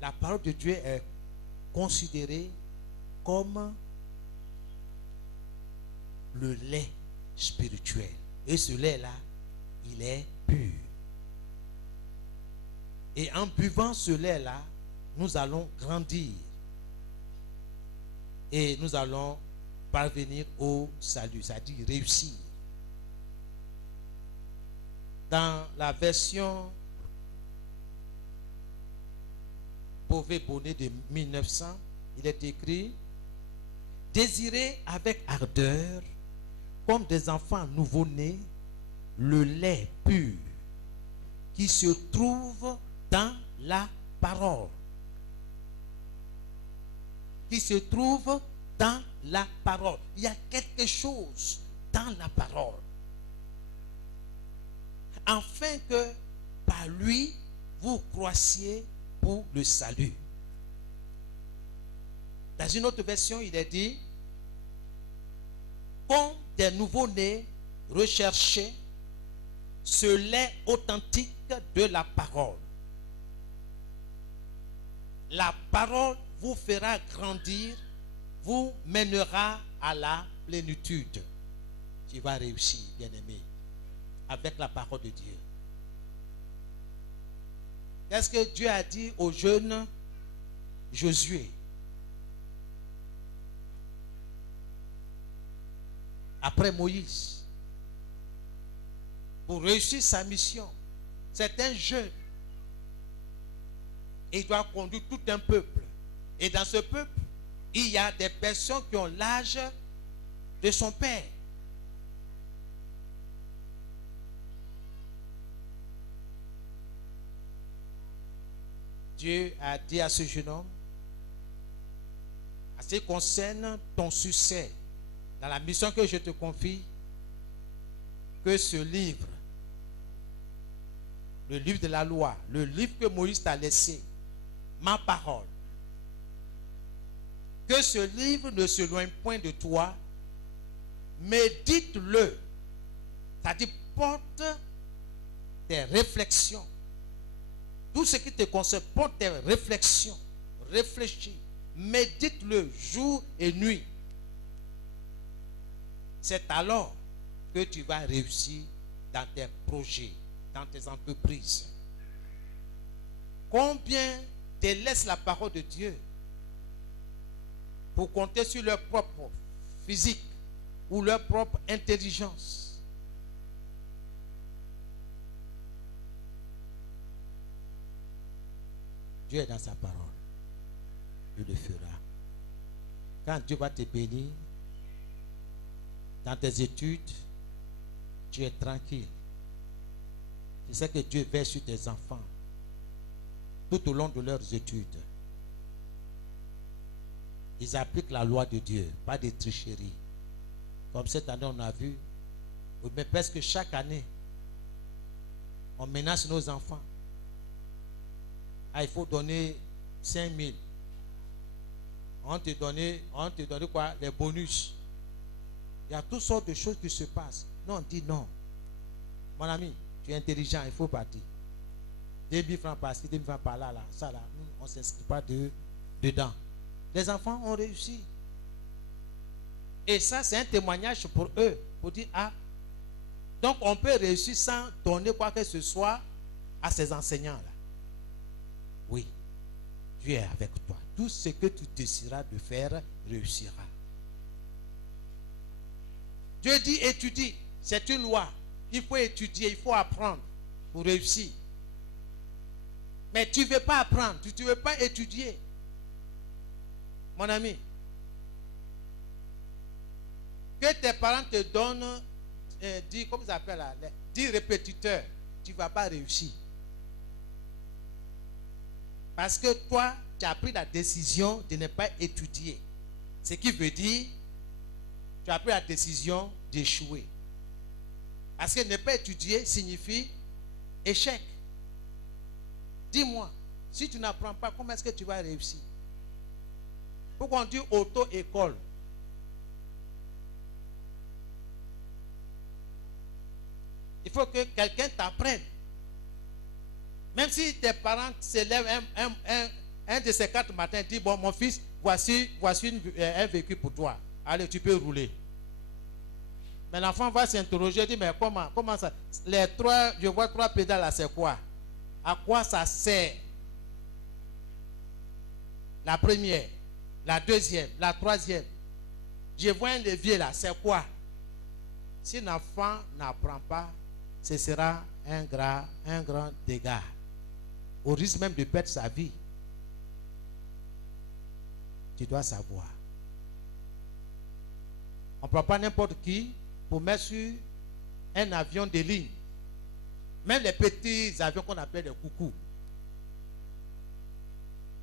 La parole de Dieu est considérée comme le lait spirituel. Et ce lait-là, il est pur. Et en buvant ce lait-là, nous allons grandir. Et nous allons parvenir au salut, c'est-à-dire réussir. Dans la version Beauvais-Bonnet de 1900, il est écrit: désirez avec ardeur, comme des enfants nouveau-nés, le lait pur qui se trouve dans la parole. Qui se trouve dans la parole. Il y a quelque chose dans la parole. Afin que par lui, vous croissiez pour le salut. Dans une autre version, il est dit: comme des nouveaux-nés, recherchez ce lait authentique de la parole. La parole vous fera grandir, vous mènera à la plénitude. Tu vas réussir, bien-aimé, avec la parole de Dieu. Qu'est-ce que Dieu a dit au jeune Josué? Après Moïse, pour réussir sa mission, c'est un jeune. Et il doit conduire tout un peuple. Et dans ce peuple, il y a des personnes qui ont l'âge de son père. Dieu a dit à ce jeune homme, à ce qui concerne ton succès dans la mission que je te confie, que ce livre, le livre de la loi, le livre que Moïse t'a laissé, ma parole, que ce livre ne s'éloigne point de toi, médite-le, c'est-à-dire porte tes réflexions. Tout ce qui te concerne, porte tes réflexions, réfléchis, médite-le jour et nuit. C'est alors que tu vas réussir dans tes projets, dans tes entreprises. Combien délaissent la parole de Dieu pour compter sur leur propre physique ou leur propre intelligence? Dieu est dans sa parole. Il le fera. Quand Dieu va te bénir dans tes études, tu es tranquille. Tu sais que Dieu veille sur tes enfants tout au long de leurs études. Ils appliquent la loi de Dieu, pas de tricherie. Comme cette année, on a vu, mais presque chaque année, on menace nos enfants. Ah, il faut donner 5 000. On te donne quoi? Les bonus. Il y a toutes sortes de choses qui se passent. Non, on dit non. Mon ami, tu es intelligent, il faut partir. 2 000 francs par-ci, 2 000 francs par-là, là, ça là, nous, on ne s'inscrit pas dedans. Les enfants ont réussi. Et ça, c'est un témoignage pour eux, pour dire, ah, donc on peut réussir sans donner quoi que ce soit à ces enseignants-là. Oui, Dieu est avec toi. tout ce que tu décideras de faire réussira. Dieu dit étudie, c'est une loi. Il faut étudier, il faut apprendre pour réussir. Mais tu ne veux pas apprendre, tu ne veux pas étudier. Mon ami, que tes parents te donnent 10, comment ça s'appelle là, 10 répétiteurs, tu ne vas pas réussir. Parce que toi, tu as pris la décision de ne pas étudier. Ce qui veut dire, tu as pris la décision d'échouer. Parce que ne pas étudier signifie échec. Dis-moi, si tu n'apprends pas, comment est-ce que tu vas réussir? Pourquoi on dit auto-école? Il faut que quelqu'un t'apprenne. Même si tes parents se lèvent un de ces 4 matins et disent, bon, mon fils, voici un véhicule pour toi. Allez, tu peux rouler. Mais l'enfant va s'interroger, dit, mais comment ça? Je vois 3 pédales là, c'est quoi? À quoi ça sert? La première, la deuxième, la troisième. Je vois un levier là, c'est quoi? Si l'enfant n'apprend pas, ce sera un grand dégât. Au risque même de perdre sa vie. Tu dois savoir. On ne prend pas n'importe qui pour mettre sur un avion de ligne. Même les petits avions qu'on appelle des coucous.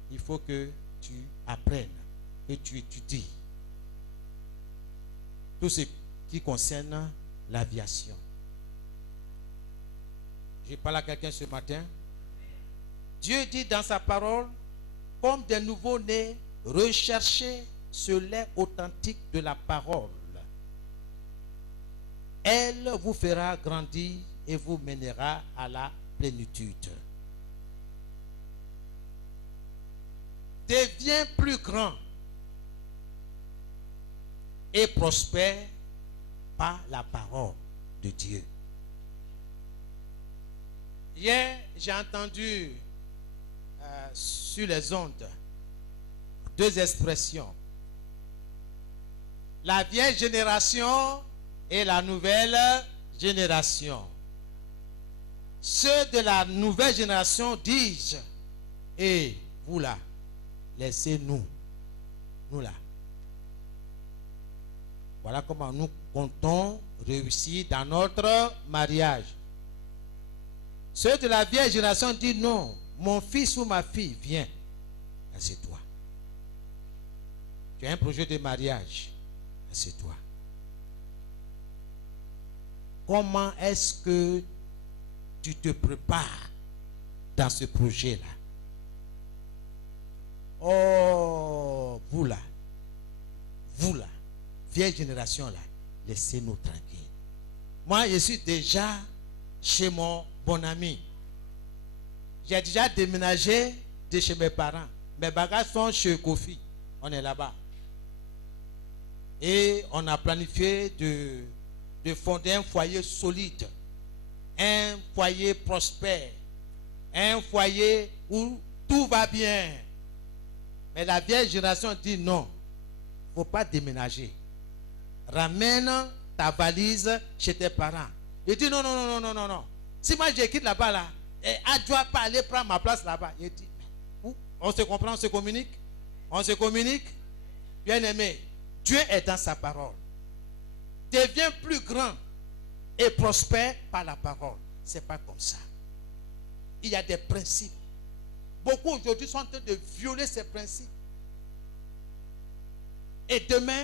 Il faut que tu apprennes et tu étudies tout ce qui concerne l'aviation. Je parle à quelqu'un ce matin. Dieu dit dans sa parole, comme des nouveaux-nés, recherchez ce lait authentique de la parole. Elle vous fera grandir et vous mènera à la plénitude. Deviens plus grand et prospère par la parole de Dieu. Hier, j'ai entendu sur les ondes 2 expressions. La vieille génération et la nouvelle génération. Ceux de la nouvelle génération disent, et vous là, laissez-nous, nous là. Voilà comment nous comptons réussir dans notre mariage. Ceux de la vieille génération disent non, mon fils ou ma fille, viens, assieds-toi. Tu as un projet de mariage, assieds-toi. Comment est-ce que tu te prépares dans ce projet-là? Oh, vous là, vieille génération là, laissez-nous tranquilles. Moi, je suis déjà chez mon bon ami. J'ai déjà déménagé de chez mes parents. Mes bagages sont chez Kofi. On est là-bas. Et on a planifié de fonder un foyer solide. Un foyer prospère. Un foyer où tout va bien. Mais la vieille génération dit non. Il ne faut pas déménager. Ramène ta valise chez tes parents. Il dit non. Si moi je quitte là-bas, là, elle ne doit pas aller prendre ma place là-bas. Il dit, où? On se comprend, on se communique. On se communique. Bien aimé, Dieu est dans sa parole. Deviens plus grand et prospère par la parole. Ce n'est pas comme ça. Il y a des principes. Beaucoup aujourd'hui sont en train de violer ces principes. Et demain,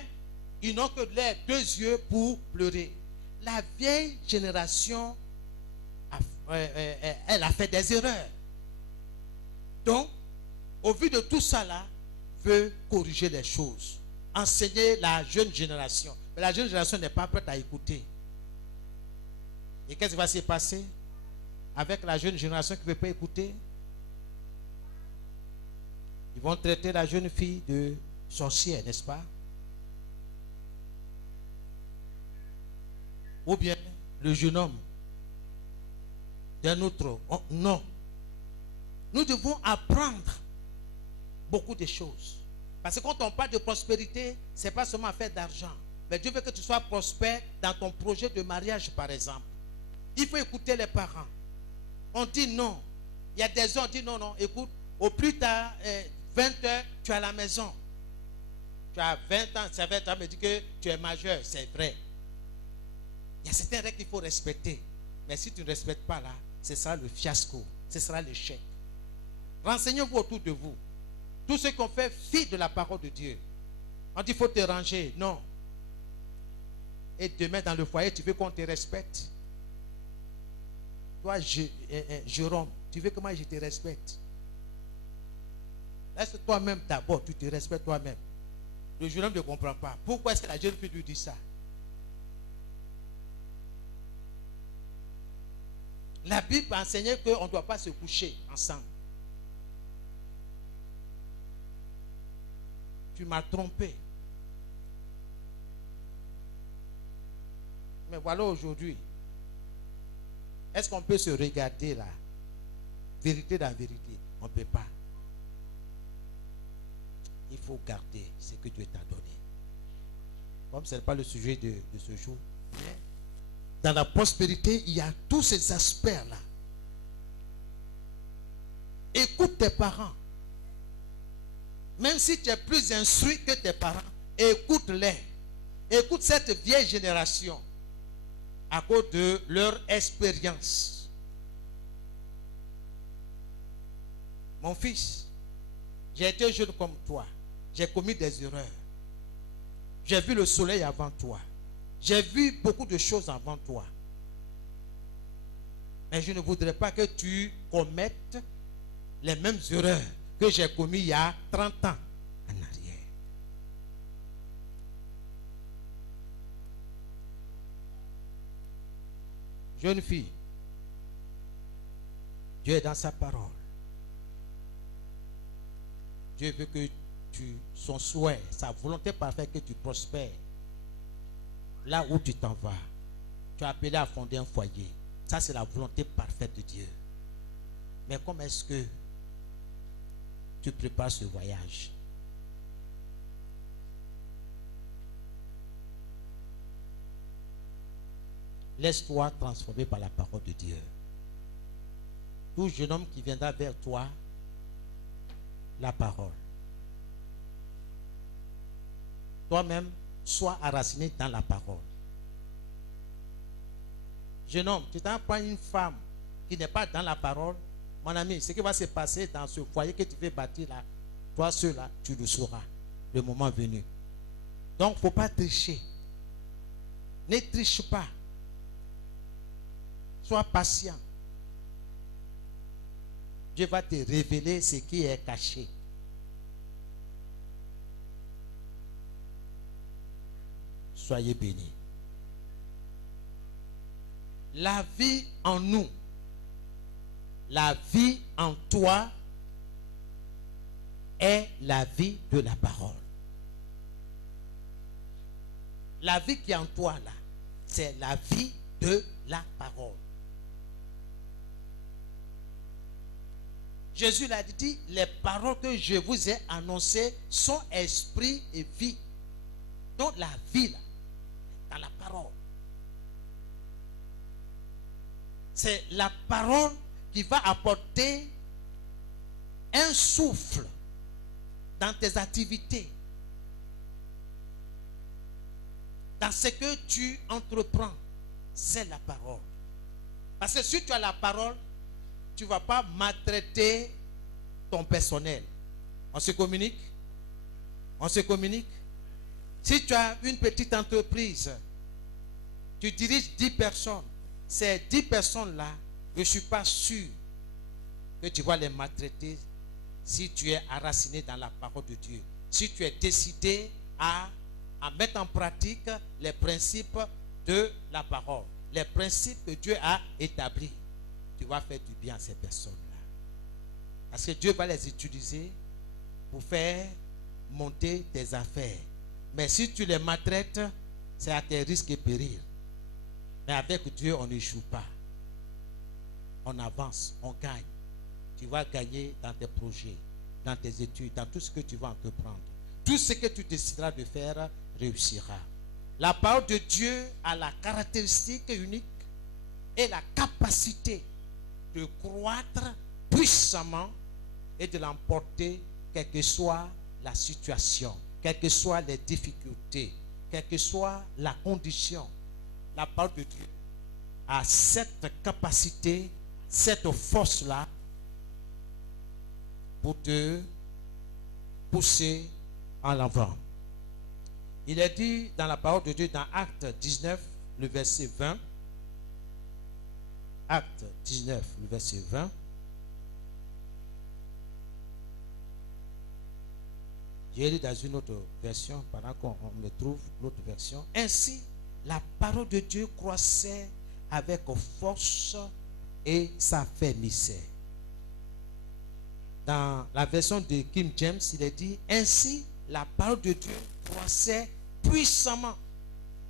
ils n'ont que leurs 2 yeux pour pleurer. La vieille génération, elle a fait des erreurs. Donc, au vu de tout ça là, veut corriger les choses. Enseigner la jeune génération. Mais la jeune génération n'est pas prête à écouter. Et qu'est-ce qui va se passer avec la jeune génération qui ne veut pas écouter? Ils vont traiter la jeune fille de sorcière, n'est-ce pas? Ou bien le jeune homme d'un autre. Non. Nous devons apprendre beaucoup de choses. Parce que quand on parle de prospérité, ce n'est pas seulement faire d'argent. Mais Dieu veut que tu sois prospère dans ton projet de mariage, par exemple. Il faut écouter les parents. On dit non. Il y a des gens qui disent non, non, écoute, au plus tard, 20 heures, tu es à la maison. Tu as 20 ans, ça va me dire que tu es majeur, c'est vrai. Il y a certaines règles qu'il faut respecter. Mais si tu ne respectes pas là, ce sera le fiasco, ce sera l'échec. Renseignez-vous autour de vous. Tous ceux qui ont fait fi de la parole de Dieu. On dit il faut te ranger. Non. Et demain dans le foyer, tu veux qu'on te respecte. Toi, Jérôme, tu veux que moi je te respecte. Est-ce que toi-même d'abord, tu te respectes toi-même? Le Jérôme ne comprend pas. Pourquoi est-ce que la jeune fille lui dit ça? La Bible enseignait qu'on ne doit pas se coucher ensemble. Tu m'as trompé. Mais voilà aujourd'hui. Est-ce qu'on peut se regarder là? Vérité dans la vérité. On ne peut pas. Il faut garder ce que Dieu t'a donné. Comme ce n'est pas le sujet de ce jour. Mais dans la prospérité, il y a tous ces aspects-là. Écoute tes parents. Même si tu es plus instruit que tes parents, écoute-les. Écoute cette vieille génération à cause de leur expérience. Mon fils, j'ai été jeune comme toi. J'ai commis des erreurs. J'ai vu le soleil avant toi. J'ai vu beaucoup de choses avant toi. Mais je ne voudrais pas que tu commettes les mêmes erreurs que j'ai commises il y a 30 ans en arrière. Jeune fille, Dieu est dans sa parole. Dieu veut que son souhait, sa volonté parfaite que tu prospères. Là où tu t'en vas, tu as appelé à fonder un foyer. Ça, c'est la volonté parfaite de Dieu. Mais comment est-ce que tu prépares ce voyage? Laisse-toi transformer par la parole de Dieu. Tout jeune homme qui viendra vers toi, la parole. Toi-même, sois enraciné dans la parole. Jeune homme, tu t'en prends une femme qui n'est pas dans la parole, mon ami, ce qui va se passer dans ce foyer que tu veux bâtir là, toi seul-là, tu le sauras le moment venu. Donc, il ne faut pas tricher. Ne triche pas. Sois patient. Dieu va te révéler ce qui est caché. Soyez bénis. La vie en nous, la vie en toi est la vie de la parole. La vie qui est en toi là, c'est la vie de la parole. Jésus l'a dit, les paroles que je vous ai annoncées sont esprit et vie. Donc la vie là, dans la parole. C'est la parole qui va apporter un souffle dans tes activités, dans ce que tu entreprends. C'est la parole. Parce que si tu as la parole, tu ne vas pas maltraiter ton personnel. On se communique? On se communique? Si tu as une petite entreprise, tu diriges 10 personnes. Ces 10 personnes-là, je ne suis pas sûr que tu vas les maltraiter si tu es enraciné dans la parole de Dieu. Si tu es décidé à mettre en pratique les principes de la parole. Les principes que Dieu a établis. Tu vas faire du bien à ces personnes-là. Parce que Dieu va les utiliser pour faire monter tes affaires. Mais si tu les maltraites, c'est à tes risques et périls. Mais avec Dieu, on n'échoue pas. On avance, on gagne. Tu vas gagner dans tes projets. dans tes études, dans tout ce que tu vas entreprendre. Tout ce que tu décideras de faire réussira. La parole de Dieu a la caractéristique unique et la capacité de croître puissamment et de l'emporter, quelle que soit la situation, quelles que soient les difficultés, quelle que soit la condition. La parole de Dieu a cette capacité, cette force-là pour te pousser en l'avant. Il est dit dans la parole de Dieu dans Acte 19, le verset 20. Acte 19, le verset 20. J'ai lu dans une autre version, pendant qu'on me trouve l'autre version. Ainsi, la parole de Dieu croissait avec force et s'affermissait. Dans la version de King James, il est dit, ainsi, la parole de Dieu croissait puissamment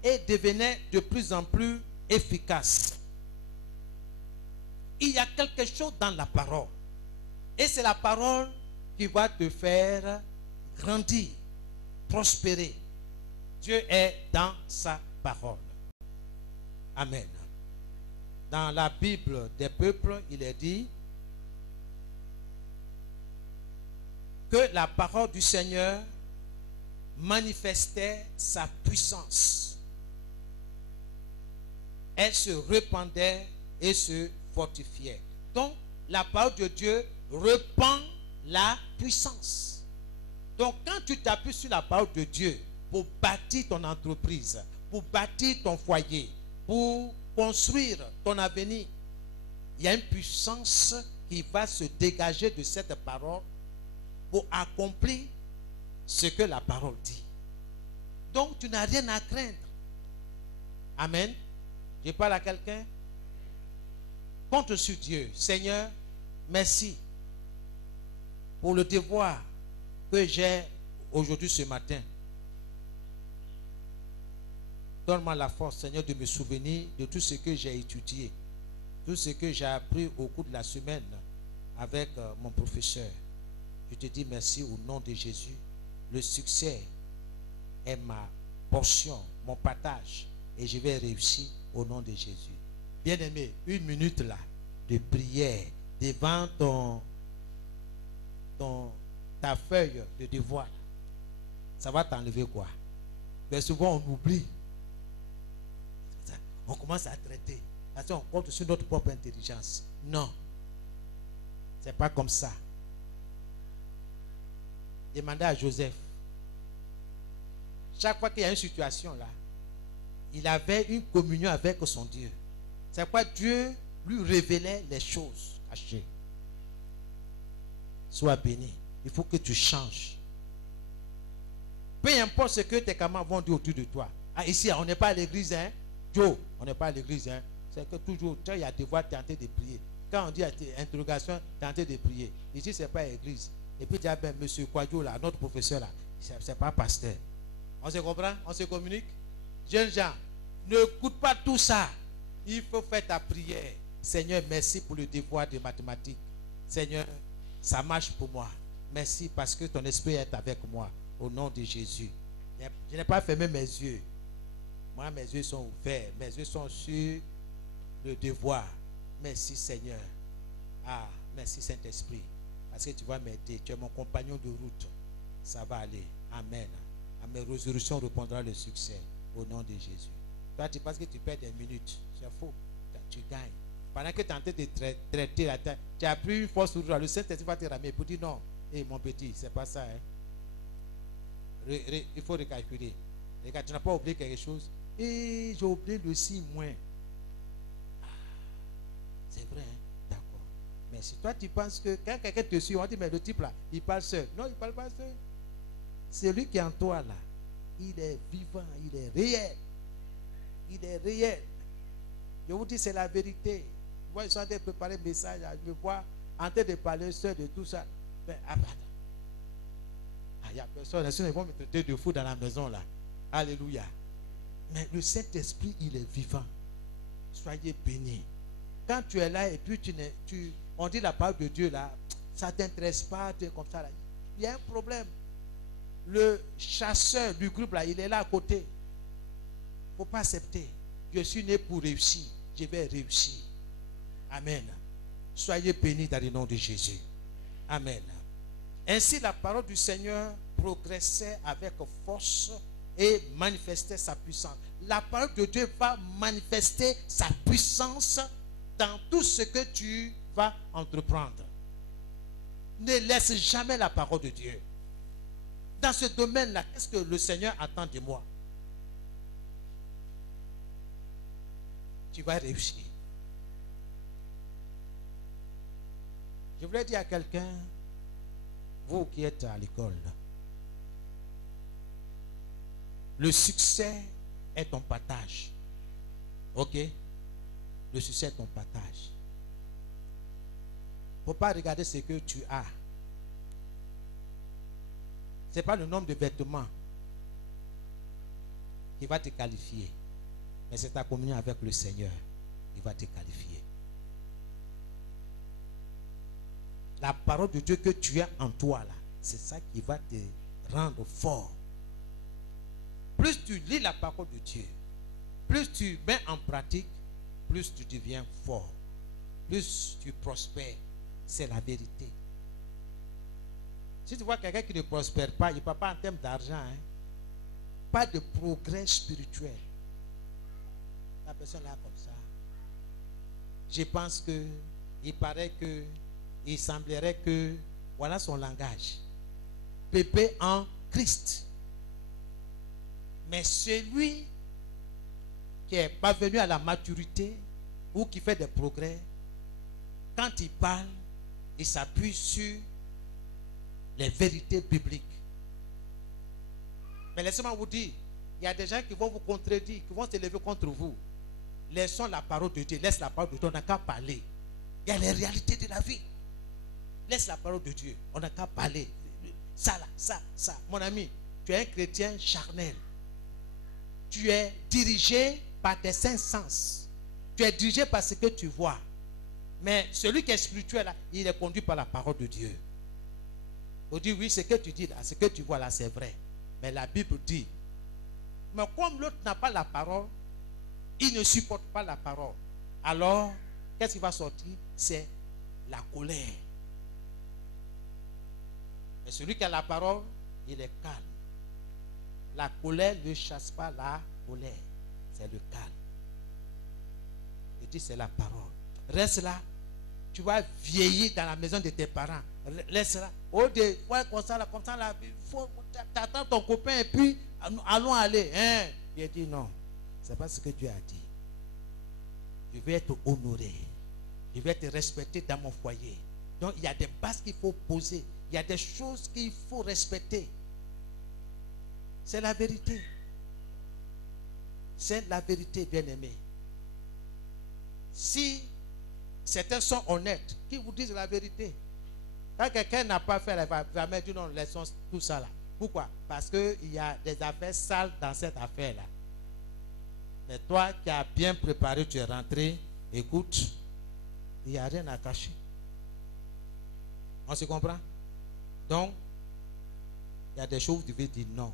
et devenait de plus en plus efficace. Il y a quelque chose dans la parole. Et c'est la parole qui va te faire grandir, prospérer. Dieu est dans sa parole. Amen. Dans la Bible des peuples, il est dit que la parole du Seigneur manifestait sa puissance. Elle se répandait et se fortifiait. Donc, la parole de Dieu répand la puissance. Donc, quand tu t'appuies sur la parole de Dieu pour bâtir ton entreprise, pour bâtir ton foyer, pour construire ton avenir, il y a une puissance qui va se dégager de cette parole pour accomplir ce que la parole dit. Donc, tu n'as rien à craindre. Amen. Je parle à quelqu'un. Compte sur Dieu. Seigneur, merci pour le devoir que j'ai aujourd'hui ce matin. Donne-moi la force, Seigneur, de me souvenir de tout ce que j'ai étudié, tout ce que j'ai appris au cours de la semaine avec mon professeur. Je te dis merci au nom de Jésus. Le succès est ma portion, mon partage, et je vais réussir au nom de Jésus. Bien-aimé, une minute là de prière devant ta feuille de devoir, ça va t'enlever quoi? Mais souvent on oublie. On commence à traiter. Parce qu'on compte sur notre propre intelligence. Non. C'est pas comme ça. Demandez à Joseph. Chaque fois qu'il y a une situation là, il avait une communion avec son Dieu. C'est pourquoi Dieu lui révélait les choses cachées. Sois béni. Il faut que tu changes. Peu importe ce que tes camarades vont dire autour de toi. Ah, ici, on n'est pas à l'église, hein? Joe, on n'est pas à l'église, hein? C'est que toujours, il y a devoir tenter de prier. Quand on dit interrogation, tenter de prier. Ici, ce n'est pas l'église. Et puis, il y a ben, monsieur Kwadjo, là, notre professeur, là, ce n'est pas pasteur. On se comprend? On se communique? Jeunes gens, ne coûte pas tout ça. Il faut faire ta prière. Seigneur, merci pour le devoir de mathématiques. Seigneur, ça marche pour moi. Merci parce que ton esprit est avec moi. Au nom de Jésus. Je n'ai pas fermé mes yeux. Moi, mes yeux sont ouverts. Mes yeux sont sur le devoir. Merci Seigneur. Ah, merci Saint-Esprit. Parce que tu vas m'aider. Tu es mon compagnon de route. Ça va aller. Amen. À mes résolutions répondra le succès. Au nom de Jésus. Toi, tu penses que tu perds des minutes. C'est faux. Tu gagnes. Pendant que tu es en train de traiter la terre, tu as pris une force sur le Saint-Esprit va te ramener pour dire non. Hé, mon petit, c'est pas ça. Hein? Il faut recalculer. Regarde, tu n'as pas oublié quelque chose. Et j'ai oublié le 6 moins. Ah, c'est vrai, hein? D'accord. Mais si toi, tu penses que quand quelqu'un te suit, on dit, mais le type là, il parle seul. Non, il ne parle pas seul. C'est lui qui est en toi là. Il est vivant, il est réel. Il est réel. Je vous dis, c'est la vérité. Moi, ils sont en train de préparer un message. Je me vois en train de parler seul de tout ça. Mais attends. Il n'y a personne. Sinon, ils vont me traiter de fou dans la maison là. Alléluia. Mais le Saint-Esprit, il est vivant. Soyez bénis. Quand tu es là et puis on dit la parole de Dieu là, ça ne t'intéresse pas, tu es comme ça là. Il y a un problème. Le chasseur du groupe là, il est là à côté. Il ne faut pas accepter. Je suis né pour réussir. Je vais réussir. Amen. Soyez bénis dans le nom de Jésus. Amen. Ainsi, la parole du Seigneur progressait avec force et manifestait sa puissance. La parole de Dieu va manifester sa puissance dans tout ce que tu vas entreprendre. Ne laisse jamais la parole de Dieu. Dans ce domaine-là, qu'est-ce que le Seigneur attend de moi? Tu vas réussir. Je voulais dire à quelqu'un, vous qui êtes à l'école, le succès est ton partage. Ok? Le succès est ton partage. Il ne faut pas regarder ce que tu as. Ce n'est pas le nombre de vêtements qui va te qualifier. Mais c'est ta communion avec le Seigneur qui va te qualifier. La parole de Dieu que tu as en toi là, c'est ça qui va te rendre fort. Plus tu lis la parole de Dieu, plus tu mets en pratique, plus tu deviens fort. Plus tu prospères. C'est la vérité. Si tu vois quelqu'un qui ne prospère pas, il ne parle pas en termes d'argent. Hein. Pas de progrès spirituel. La personne là comme ça. Je pense que, il paraît que, il semblerait que, voilà son langage. Pépé en Christ. Mais celui qui est parvenu à la maturité ou qui fait des progrès, quand il parle, il s'appuie sur les vérités bibliques. Mais laissez-moi vous dire, il y a des gens qui vont vous contredire, qui vont se lever contre vous. Laissons la parole de Dieu, laisse la parole de Dieu, on n'a qu'à parler. Il y a les réalités de la vie. Laisse la parole de Dieu, on n'a qu'à parler. Ça là, ça. Mon ami, tu es un chrétien charnel. Tu es dirigé par tes cinq sens. Tu es dirigé par ce que tu vois. Mais celui qui est spirituel, là, il est conduit par la parole de Dieu. On dit, oui, ce que tu dis là, ce que tu vois là, c'est vrai. Mais la Bible dit, mais comme l'autre n'a pas la parole, il ne supporte pas la parole. Alors, qu'est-ce qui va sortir? C'est la colère. Mais celui qui a la parole, il est calme. La colère ne chasse pas la colère. C'est le calme. Il dit, c'est la parole. Reste là. Tu vas vieillir dans la maison de tes parents. Laisse là. Oh, des fois, comme ça, là, il faut t'attends ton copain et puis allons aller. Hein? Il a dit non. C'est pas ce que Dieu a dit. Je vais être honoré. Je vais être respecté dans mon foyer. Donc, il y a des bases qu'il faut poser. Il y a des choses qu'il faut respecter. C'est la vérité. C'est la vérité, bien-aimé. Si certains sont honnêtes, qui vous disent la vérité. Quand quelqu'un n'a pas fait, il va jamais dire non, laissons tout ça là. Pourquoi? Parce qu'il y a des affaires sales dans cette affaire-là. Mais toi qui as bien préparé, tu es rentré, écoute, il n'y a rien à cacher. On se comprend? Donc, il y a des choses où vous devez dire non.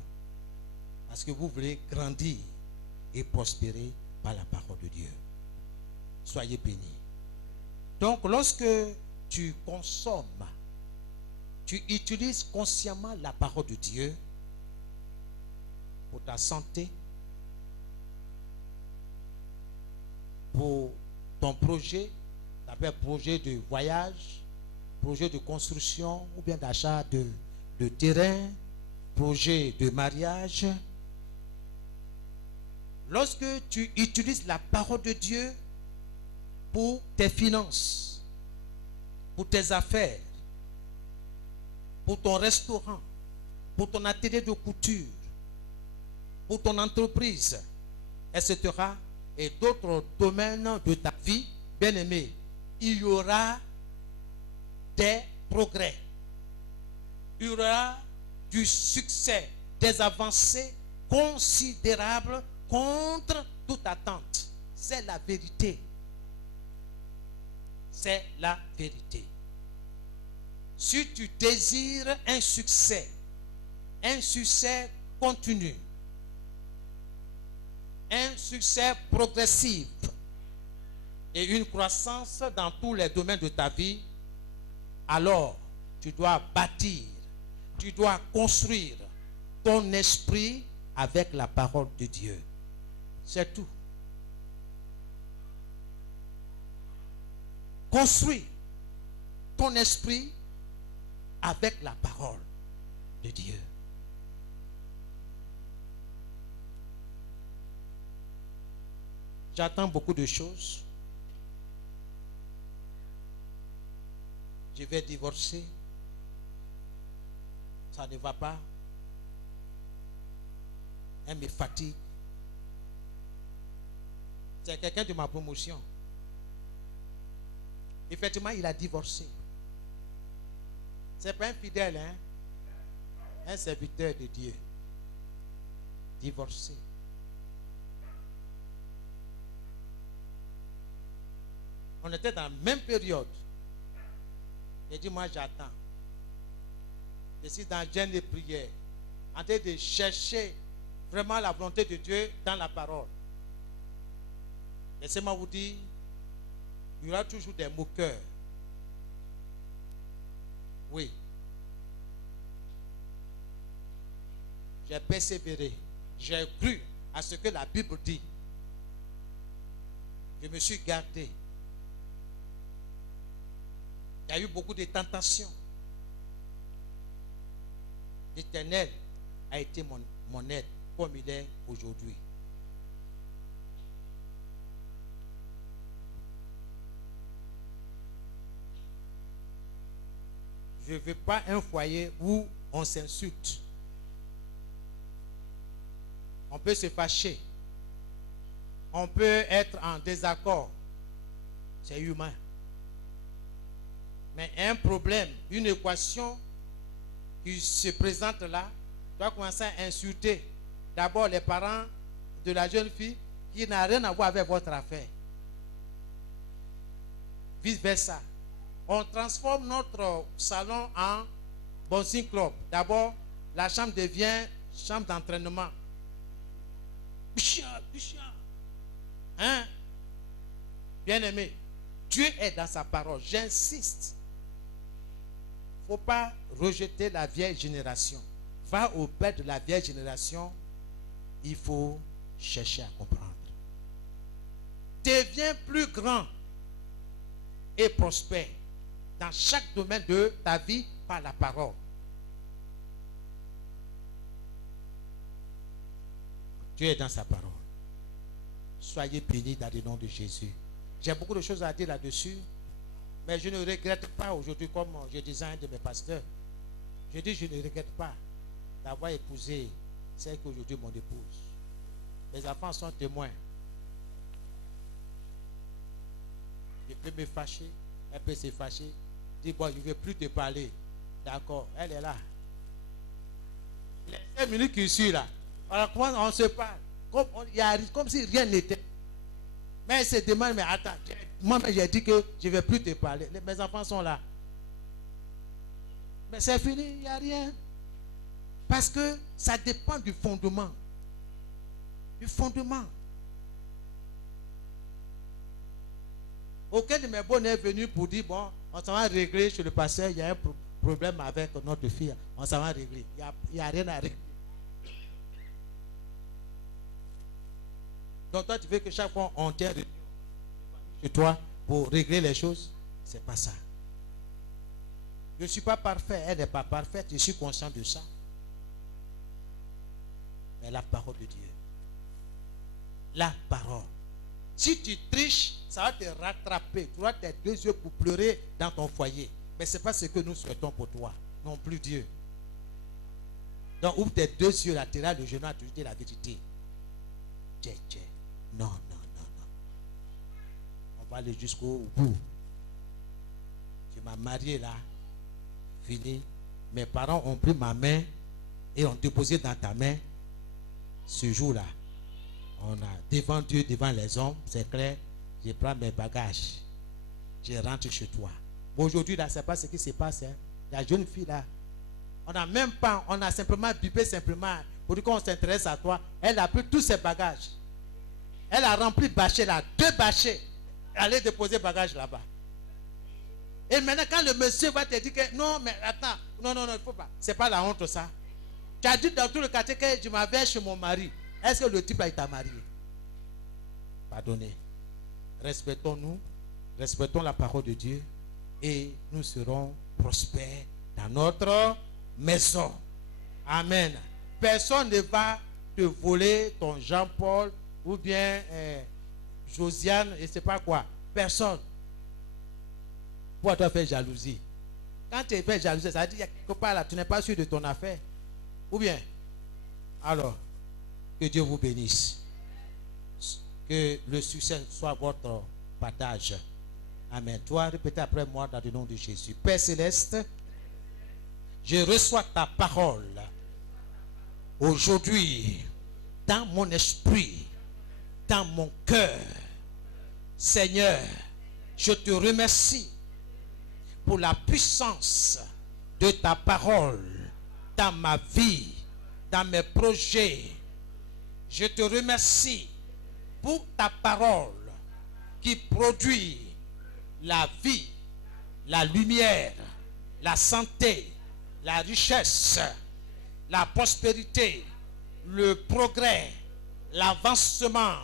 Parce que vous voulez grandir et prospérer par la parole de Dieu. Soyez bénis. Donc, lorsque tu consommes, tu utilises consciemment la parole de Dieu pour ta santé, pour ton projet, t'appelles projet de voyage, projet de construction ou bien d'achat de terrain, projet de mariage. Lorsque tu utilises la parole de Dieu pour tes finances, pour tes affaires, pour ton restaurant, pour ton atelier de couture, pour ton entreprise, etc. et d'autres domaines de ta vie, bien-aimé, il y aura des progrès. Il y aura du succès, des avancées considérables contre toute attente. C'est la vérité. C'est la vérité. Si tu désires un succès continu, un succès progressif et une croissance dans tous les domaines de ta vie, alors tu dois bâtir, tu dois construire ton esprit avec la parole de Dieu. C'est tout. Construis ton esprit avec la parole de Dieu. J'attends beaucoup de choses. Je vais divorcer. Ça ne va pas. Elle me fatigue. C'est quelqu'un de ma promotion. Effectivement, il a divorcé. C'est pas un fidèle, hein? Un serviteur de Dieu. Divorcé. On était dans la même période. J'ai dit, moi j'attends. Je suis dans le jeûne de prière, en train de chercher vraiment la volonté de Dieu dans la parole. Laissez-moi vous dire, il y aura toujours des moqueurs. Oui. J'ai persévéré. J'ai cru à ce que la Bible dit. Je me suis gardé. Il y a eu beaucoup de tentations. L'Éternel a été mon aide comme il est aujourd'hui. Je ne veux pas un foyer où on s'insulte. On peut se fâcher. On peut être en désaccord. C'est humain. Mais un problème, une équation qui se présente là, doit commencer à insulter d'abord les parents de la jeune fille qui n'a rien à voir avec votre affaire. Vice versa. On transforme notre salon en boxing club. D'abord, la chambre devient chambre d'entraînement. Hein? Bien-aimé, Dieu est dans sa parole. J'insiste. Il ne faut pas rejeter la vieille génération. Va au père de la vieille génération. Il faut chercher à comprendre. Deviens plus grand et prospère dans chaque domaine de ta vie par la parole. Dieu est dans sa parole. Soyez bénis dans le nom de Jésus. J'ai beaucoup de choses à dire là-dessus, mais je ne regrette pas aujourd'hui, comme je disais à un de mes pasteurs. Je dis, je ne regrette pas d'avoir épousé celle qu'aujourd'hui mon épouse. Mes enfants sont témoins. Je peux me fâcher, elle peut se fâcher. Dis, bon, je ne veux plus te parler. D'accord, elle est là. Les 5 minutes qui suivent là, alors comment on se parle? Comme si rien n'était. Mais elle se demande, mais attends, moi j'ai dit que je ne vais plus te parler. Mes enfants sont là. Mais c'est fini, il n'y a rien. Parce que ça dépend du fondement. Du fondement. Aucun de mes bons est venu pour dire, bon, on s'en va régler chez le pasteur, il y a un problème avec notre fille. On s'en va régler. Il n'y a rien à régler. Donc toi, tu veux que chaque fois on tient chez toi pour régler les choses? C'est pas ça. Je ne suis pas parfait, elle n'est pas parfaite, je suis conscient de ça. Mais la parole de Dieu. La parole. Si tu triches, ça va te rattraper. Tu auras tes 2 yeux pour pleurer dans ton foyer. Mais ce n'est pas ce que nous souhaitons pour toi. Non plus Dieu. Donc ouvre tes 2 yeux latérales, le genou à te dire la vérité. Non. On va aller jusqu'au bout. Tu m'as marié là. Fini. Mes parents ont pris ma main et ont déposé dans ta main. Ce jour-là, on a devant Dieu, devant les hommes, c'est clair, je prends mes bagages. Je rentre chez toi. Bon, aujourd'hui, là, ce n'est pas ce qui se passe. Hein. La jeune fille là, on n'a même pas, on a simplement bipé simplement pour dire qu'on s'intéresse à toi. Elle a pris tous ses bagages. Elle a rempli bâcher là, 2 bâchers. Elle allait déposer bagages là-bas. Et maintenant, quand le monsieur va te dire que non, mais attends, non, il ne faut pas. C'est pas la honte ça. Tu as dit dans tout le quartier que je m'avais chez mon mari. Est-ce que le type a été marié? Pardonnez. Respectons-nous, respectons la parole de Dieu et nous serons prospères dans notre maison. Amen. Personne ne va te voler ton Jean-Paul ou bien Josiane, et je ne sais pas quoi. Personne. Pourquoi toi faire jalousie? Quand tu fais jalousie, ça veut dire qu'il y a quelque part là, tu n'es pas sûr de ton affaire. Ou bien, alors, que Dieu vous bénisse. Que le succès soit votre partage. Amen. Toi, répétez après moi dans le nom de Jésus. Père Céleste, je reçois ta parole aujourd'hui dans mon esprit, dans mon cœur. Seigneur, je te remercie pour la puissance de ta parole dans ma vie, dans mes projets. Je te remercie pour ta parole qui produit la vie, la lumière, la santé, la richesse, la prospérité, le progrès, l'avancement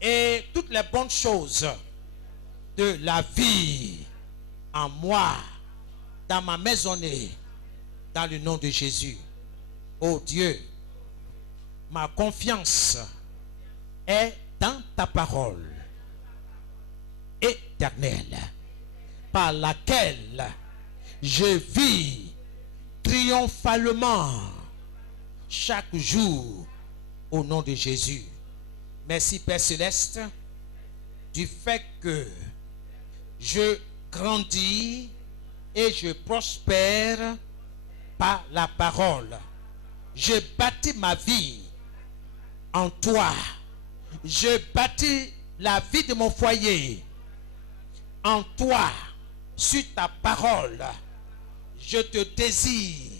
et toutes les bonnes choses de la vie en moi, dans ma maisonnée, dans le nom de Jésus. Oh Dieu, ma confiance est dans ta parole éternelle, par laquelle je vis triomphalement chaque jour au nom de Jésus. Merci Père Céleste du fait que je grandis et je prospère par la parole. Je bâtis ma vie en toi. Je bâtis la vie de mon foyer en toi, sur ta parole. Je te désire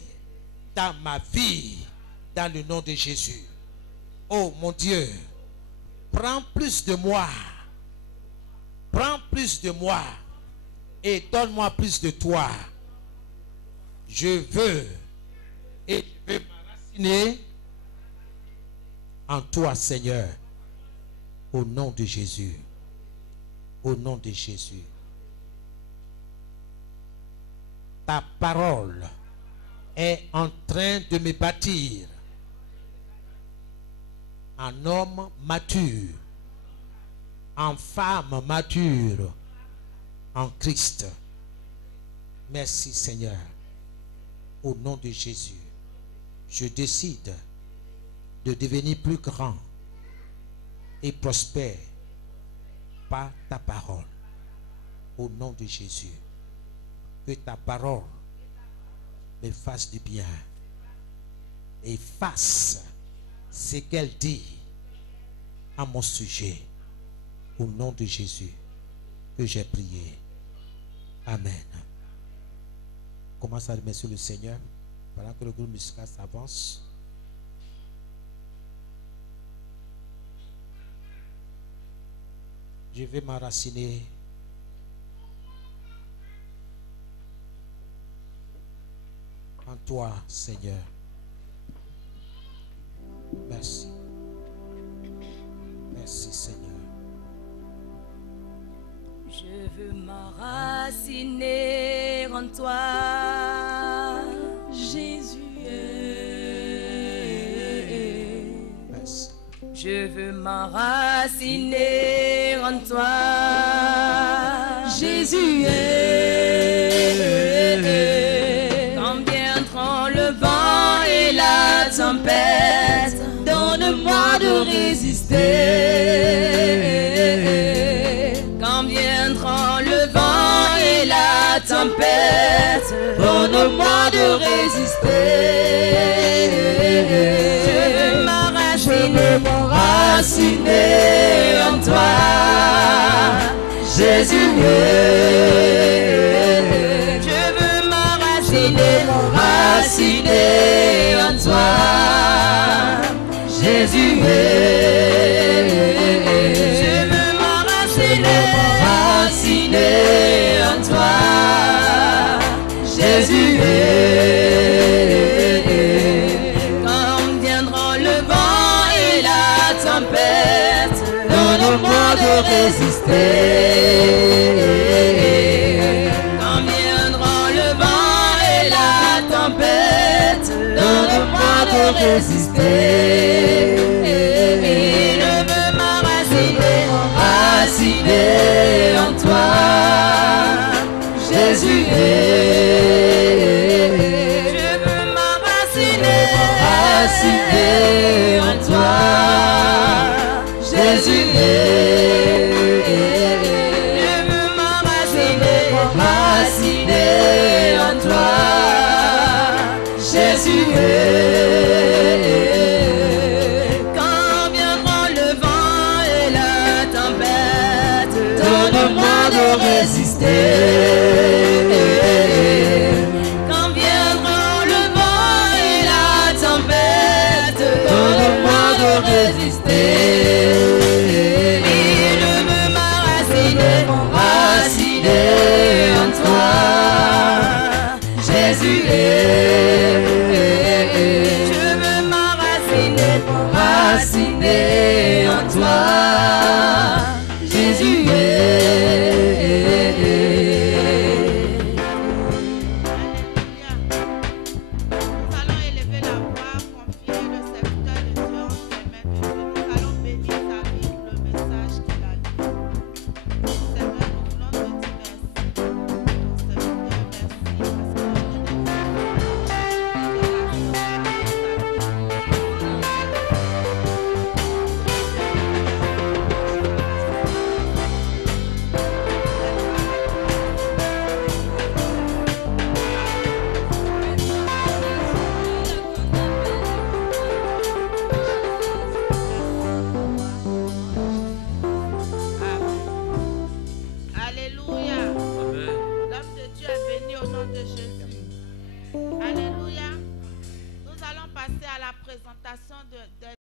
dans ma vie, dans le nom de Jésus. Oh mon Dieu, prends plus de moi. Prends plus de moi et donne-moi plus de toi. Je veux et je veux m'enraciner en toi, Seigneur, au nom de Jésus. Au nom de Jésus. Ta parole est en train de me bâtir en homme mature, en femme mature, en Christ. Merci Seigneur. Au nom de Jésus, je décide de devenir plus grand et prospère par ta parole. Au nom de Jésus, que ta parole me fasse du bien et fasse ce qu'elle dit à mon sujet. Au nom de Jésus que j'ai prié. Amen. Commence à remercier le Seigneur pendant que le groupe musical s'avance. Je vais m'enraciner en toi, Seigneur. Merci. Merci, Seigneur. Je veux m'enraciner en toi, Jésus. Merci. Je veux m'enraciner en toi, Jésus. Quand viendront le vent et la tempête, donne-moi de résister. Quand viendront le vent et la tempête, donne-moi de résister. Je veux m'enraciner en toi, Jésus. Je veux m'enraciner Jésus est. Quand viendront le vent et la tempête, donne-moi de résister. Quand viendront le vent et la tempête, donne-moi de résister. Il veut m'enraciner, enraciner en toi, Jésus est. Je veux m'enraciner, enraciner en toi, Jésus est. Je veux m'enraciner, enraciner en toi, Jésus est. Quand viendra le vent et la tempête, donne-moi de résister. Quand viendra le vent et la tempête, donne-moi de résister. Il veut m'enraciner, enraciner en toi, Jésus est. Je veux m'enraciner, enraciner en toi, Jésus est. Nous allons élever la voix, confier le serviteur de Dieu en ses mains de Dieu. Nous allons bénir sa vie pour le message qu'il a lu. Seigneur, nous voulons te dire merci pour ton serviteur. Merci Alléluia. Amen. L'homme de Dieu est béni au nom de Jésus. Alléluia. Nous allons passer à la présentation des